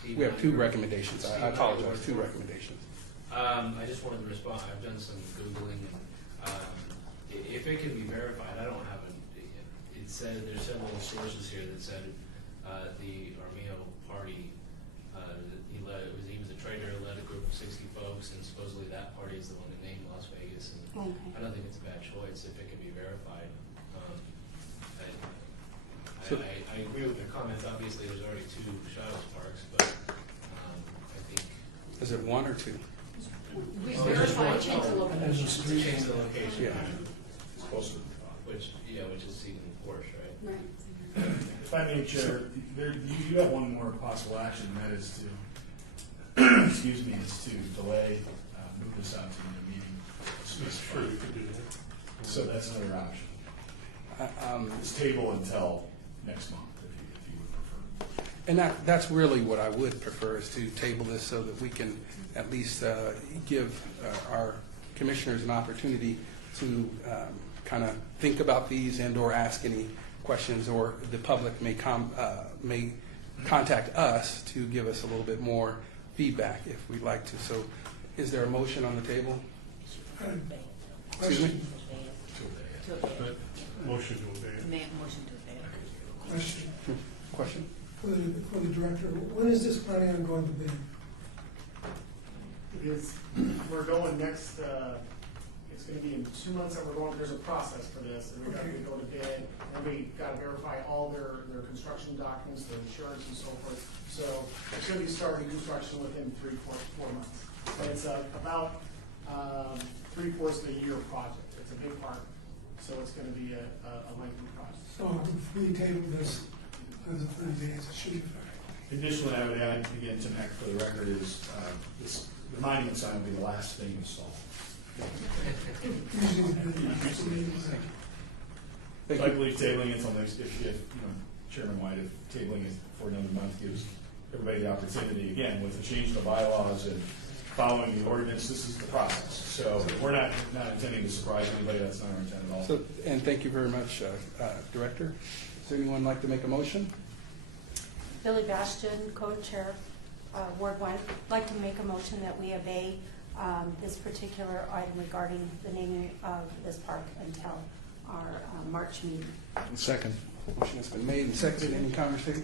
We have two recommendations. I apologize. Two recommendations. I just wanted to respond. I've done some Googling, and if it can be verified, I don't have it said, there's several sources here that said the Armijo party, he was a trader, led a group of 60 folks, and supposedly that party is the one that named Las Vegas. And Okay. I don't think it's a bad choice if it can be verified. I agree with the comments. Obviously, there's already 2 Chavez parks, but I think. Is it 1 or 2? We verified, change the location. Change the location. Yeah. It's close to Which is Stephen Porsche, right? Right. If I may, Chair, you have one more possible action, and that is to, excuse me, is to delay, move this out to the meeting. Sure, you could do that. So that's another option. It's table until next month, if you would prefer. And that's really what I would prefer, is to table this so that we can at least give our commissioners an opportunity to kind of think about these and or ask any questions, or the public may contact us to give us a little bit more feedback if we'd like to. So is there a motion on the table? Excuse me? Motion to obey. Motion to obey. Question Question? for the director. When is this planning on going to bid? Because we're going next, it's gonna be in 2 months that we're going, there's a process for this, and we gotta go to bid, and we gotta verify all their construction documents, their insurance and so forth. So it should be starting construction within 4 months. But it's about 3/4 of a year project. It's a big part, so it's gonna be a lengthy project. So if we table this as of 30 days, it should be fine. Additionally, I would add, again, Tim Heck, for the record, is the monument sign will be the last thing installed. Thank I you. believe tabling it until next, if Chairman White, if tabling it for another month gives everybody the opportunity, again, with the change in the bylaws and following the ordinance, this is the process. So we're not intending to surprise anybody. That's not our intent at all. So, and thank you very much, Director. Does anyone like to make a motion? Billy Bastian, co-chair, Ward 1, I'd like to make a motion that we obey this particular item regarding the naming of this park until our March meeting. Second. Motion has been made and seconded.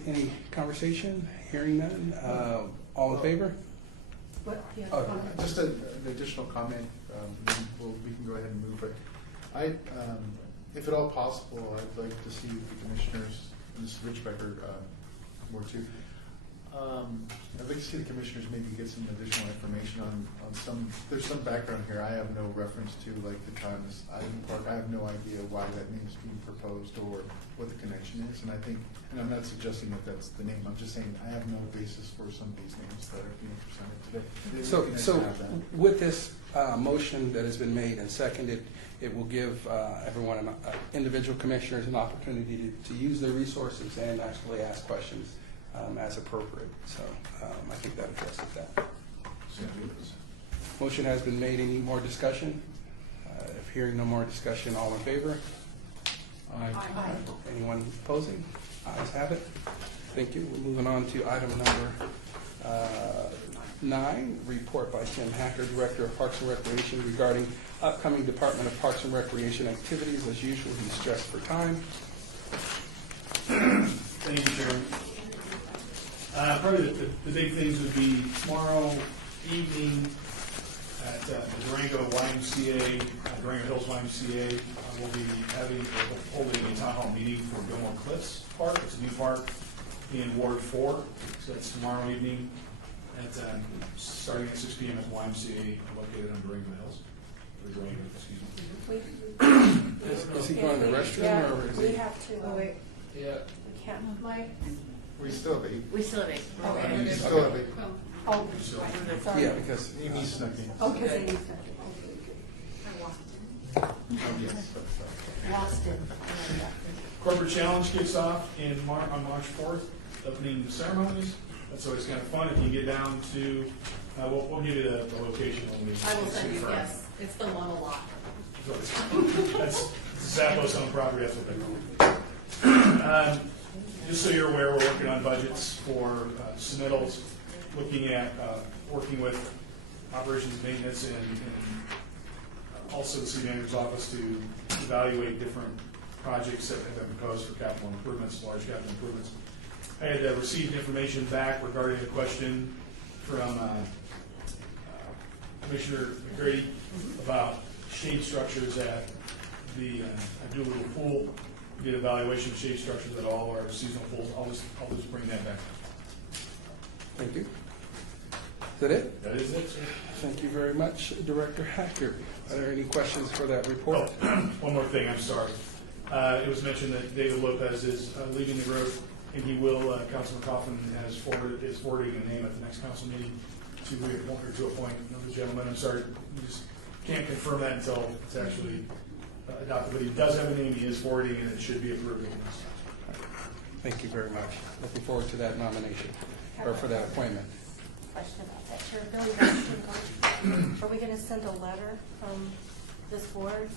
Any conversation? Hearing none. All in favor? What? Yeah. Just an additional comment, we can go ahead and move it. If at all possible, I'd like to see the commissioners, and this is Rich Becker, Ward 2. I'd like to see the commissioners maybe get some additional information on there's some background here I have no reference to, like the Thomas Island Park. I have no idea why that name is being proposed or what the connection is, and I'm not suggesting that that's the name, I'm just saying I have no basis for some of these names that are being presented today. It'd be nice to So have that. with this motion that has been made and seconded, it will give everyone, individual commissioners, an opportunity to use their resources and actually ask questions as appropriate. So I think that addresses that. Motion has been made. Any more discussion? If hearing no more discussion, all in favor? Aye. Anyone opposing? Ayes have it. Thank you. We're moving on to item number 9, report by Tim Hacker, Director of Parks and Recreation, regarding upcoming Department of Parks and Recreation activities. As usual, he's stressed for time. Thank you, Chairman. Probably the big things would be tomorrow evening at the Durango YMCA, Durango Hills YMCA. We'll be holding a town hall meeting for Gilmore Cliffs Park. It's a new park in Ward 4. So that's tomorrow evening at starting at 6 p.m. at the YMCA located on Durango Hills. Or Durango, excuse me. Is he going to the restroom or is We he? have to, wait. Yeah. we can't. Mike? We still have 8. We still have it. Okay. We still have 8. Oh, sorry. Yeah, because He snuck in. Oh, because they need to. Oh, yes. Lost it. Corporate Challenge kicks off on March 4th, opening the ceremonies. That's always kind of fun. If you get down to, we'll give you the location when we. I will send you, yes. It's the one a lot. That's Zappos on property, that's what they call it. Just so you're aware, we're working on budgets for submittals, looking at working with operations, maintenance, and also the city manager's office to evaluate different projects that have been proposed for capital improvements, large capital improvements. I had received information back regarding a question from Commissioner McGrady about shade structures at the Doolittle Pool. We did evaluation of shade structures at all our seasonal pools. I'll just bring that back. Thank you. Is that it? That is it, sir. Thank you very much, Director Hacker. Are there any questions for that report? Oh, one more thing, I'm sorry. It was mentioned that David Lopez is leaving the group, and he will, Councilman Coffin is forwarding a name at the next council meeting to reappoint or to appoint another gentleman. I'm sorry, we just can't confirm that until it's actually adopted, but he does have a name, he is forwarding, and it should be approved. Thank you very much. Looking forward to that nomination, or for that appointment. Question about that, Chair. Billy Washington, are we going to send a letter from this board,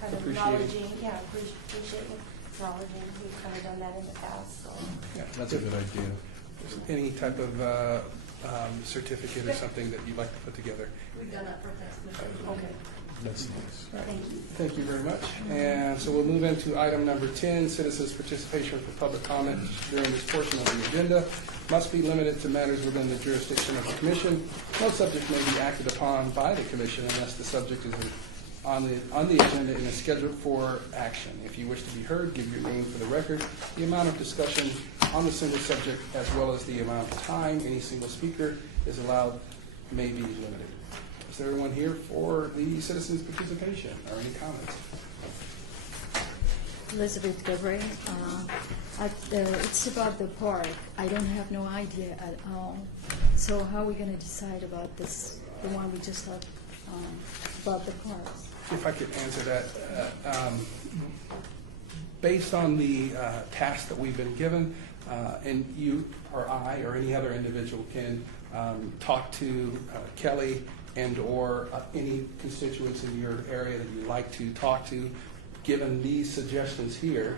kind of Appreciate it. acknowledging, appreciate you acknowledging, we've kind of done that in the past, so. Yeah, that's a good idea. Any type of certificate or something that you'd like to put together? We've done that for past. Okay. That's nice. Right. Thank you. Thank you very much. And so we'll move into item number 10, citizens' participation for public comment during this portion of the agenda must be limited to matters within the jurisdiction of the commission. No subject may be acted upon by the commission unless the subject is on the agenda and is scheduled for action. If you wish to be heard, give your name for the record. The amount of discussion on the single subject, as well as the amount of time any single speaker is allowed, may be limited. Is there anyone here for the citizens' participation or any comments? Elizabeth Gabriel. It's about the park. I don't have no idea at all. So how are we going to decide about this, the one we just talked about the parks? If I could answer that, based on the task that we've been given, and you or I or any other individual can talk to Kelly and or any constituents in your area that you'd like to talk to, given these suggestions here,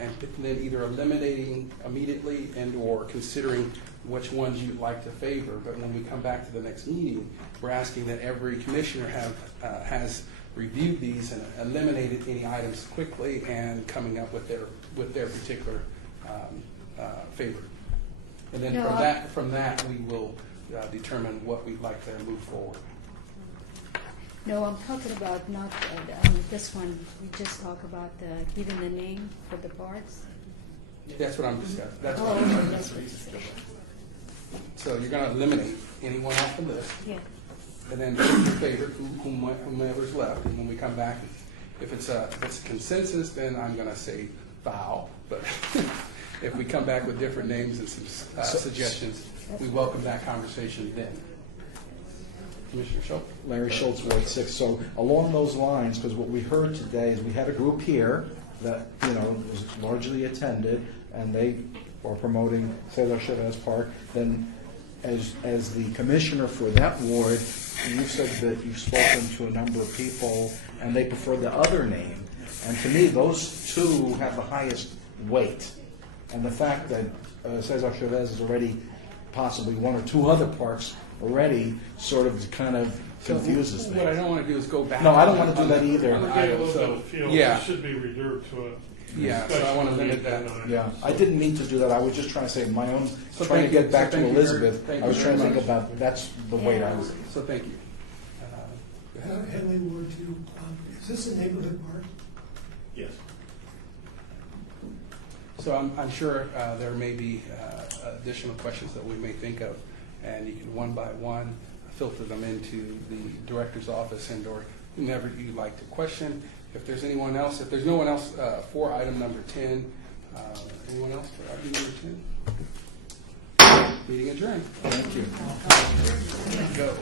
and then either eliminating immediately and or considering which ones you'd like to favor. But when we come back to the next meeting, we're asking that every commissioner has reviewed these and eliminated any items quickly and coming up with their particular favor. And then from that we will determine what we'd like to move forward. No, I'm talking about not this one. We just talk about giving the name for the parks. That's what I'm discussing. That's what Oh, I'm okay, that's what you're discussing. saying. So you're going to eliminate anyone off the list, Yeah. and then pick your favorite, whomever's left. And when we come back, if it's a consensus, then I'm going to say foul. But if we come back with different names and some suggestions, we welcome that conversation then. Commissioner Schultz. Larry Schultz, Ward 6. So along those lines, because what we heard today is we had a group here that, was largely attended, and they are promoting Cesar Chavez Park. Then as the commissioner for that ward, you said that you've spoken to a number of people, and they prefer the other name. And to me, those two have the highest weight. And the fact that Cesar Chavez is already possibly one or two other parks already sort of kind of confuses me. What I don't want to do is go back. No, I don't want to do that either. I want to get a little bit of feel. Yeah. It should be reserved to a Yeah, so I want to limit that. Yeah, I didn't mean to do that. I was just trying to say my own, So trying to thank you. get back So to thank you Elizabeth. very- I was thank trying you to think very about, that's the weight I was. So thank you. Go ahead. Henley Ward 2, is this a neighborhood park? Yes. So I'm sure there may be additional questions that we may think of, and you can one by one filter them into the director's office and or whomever you'd like to question. If there's anyone else, if there's no one else for item number 10, anyone else for item number 10? Meeting adjourned. Thank you. Go.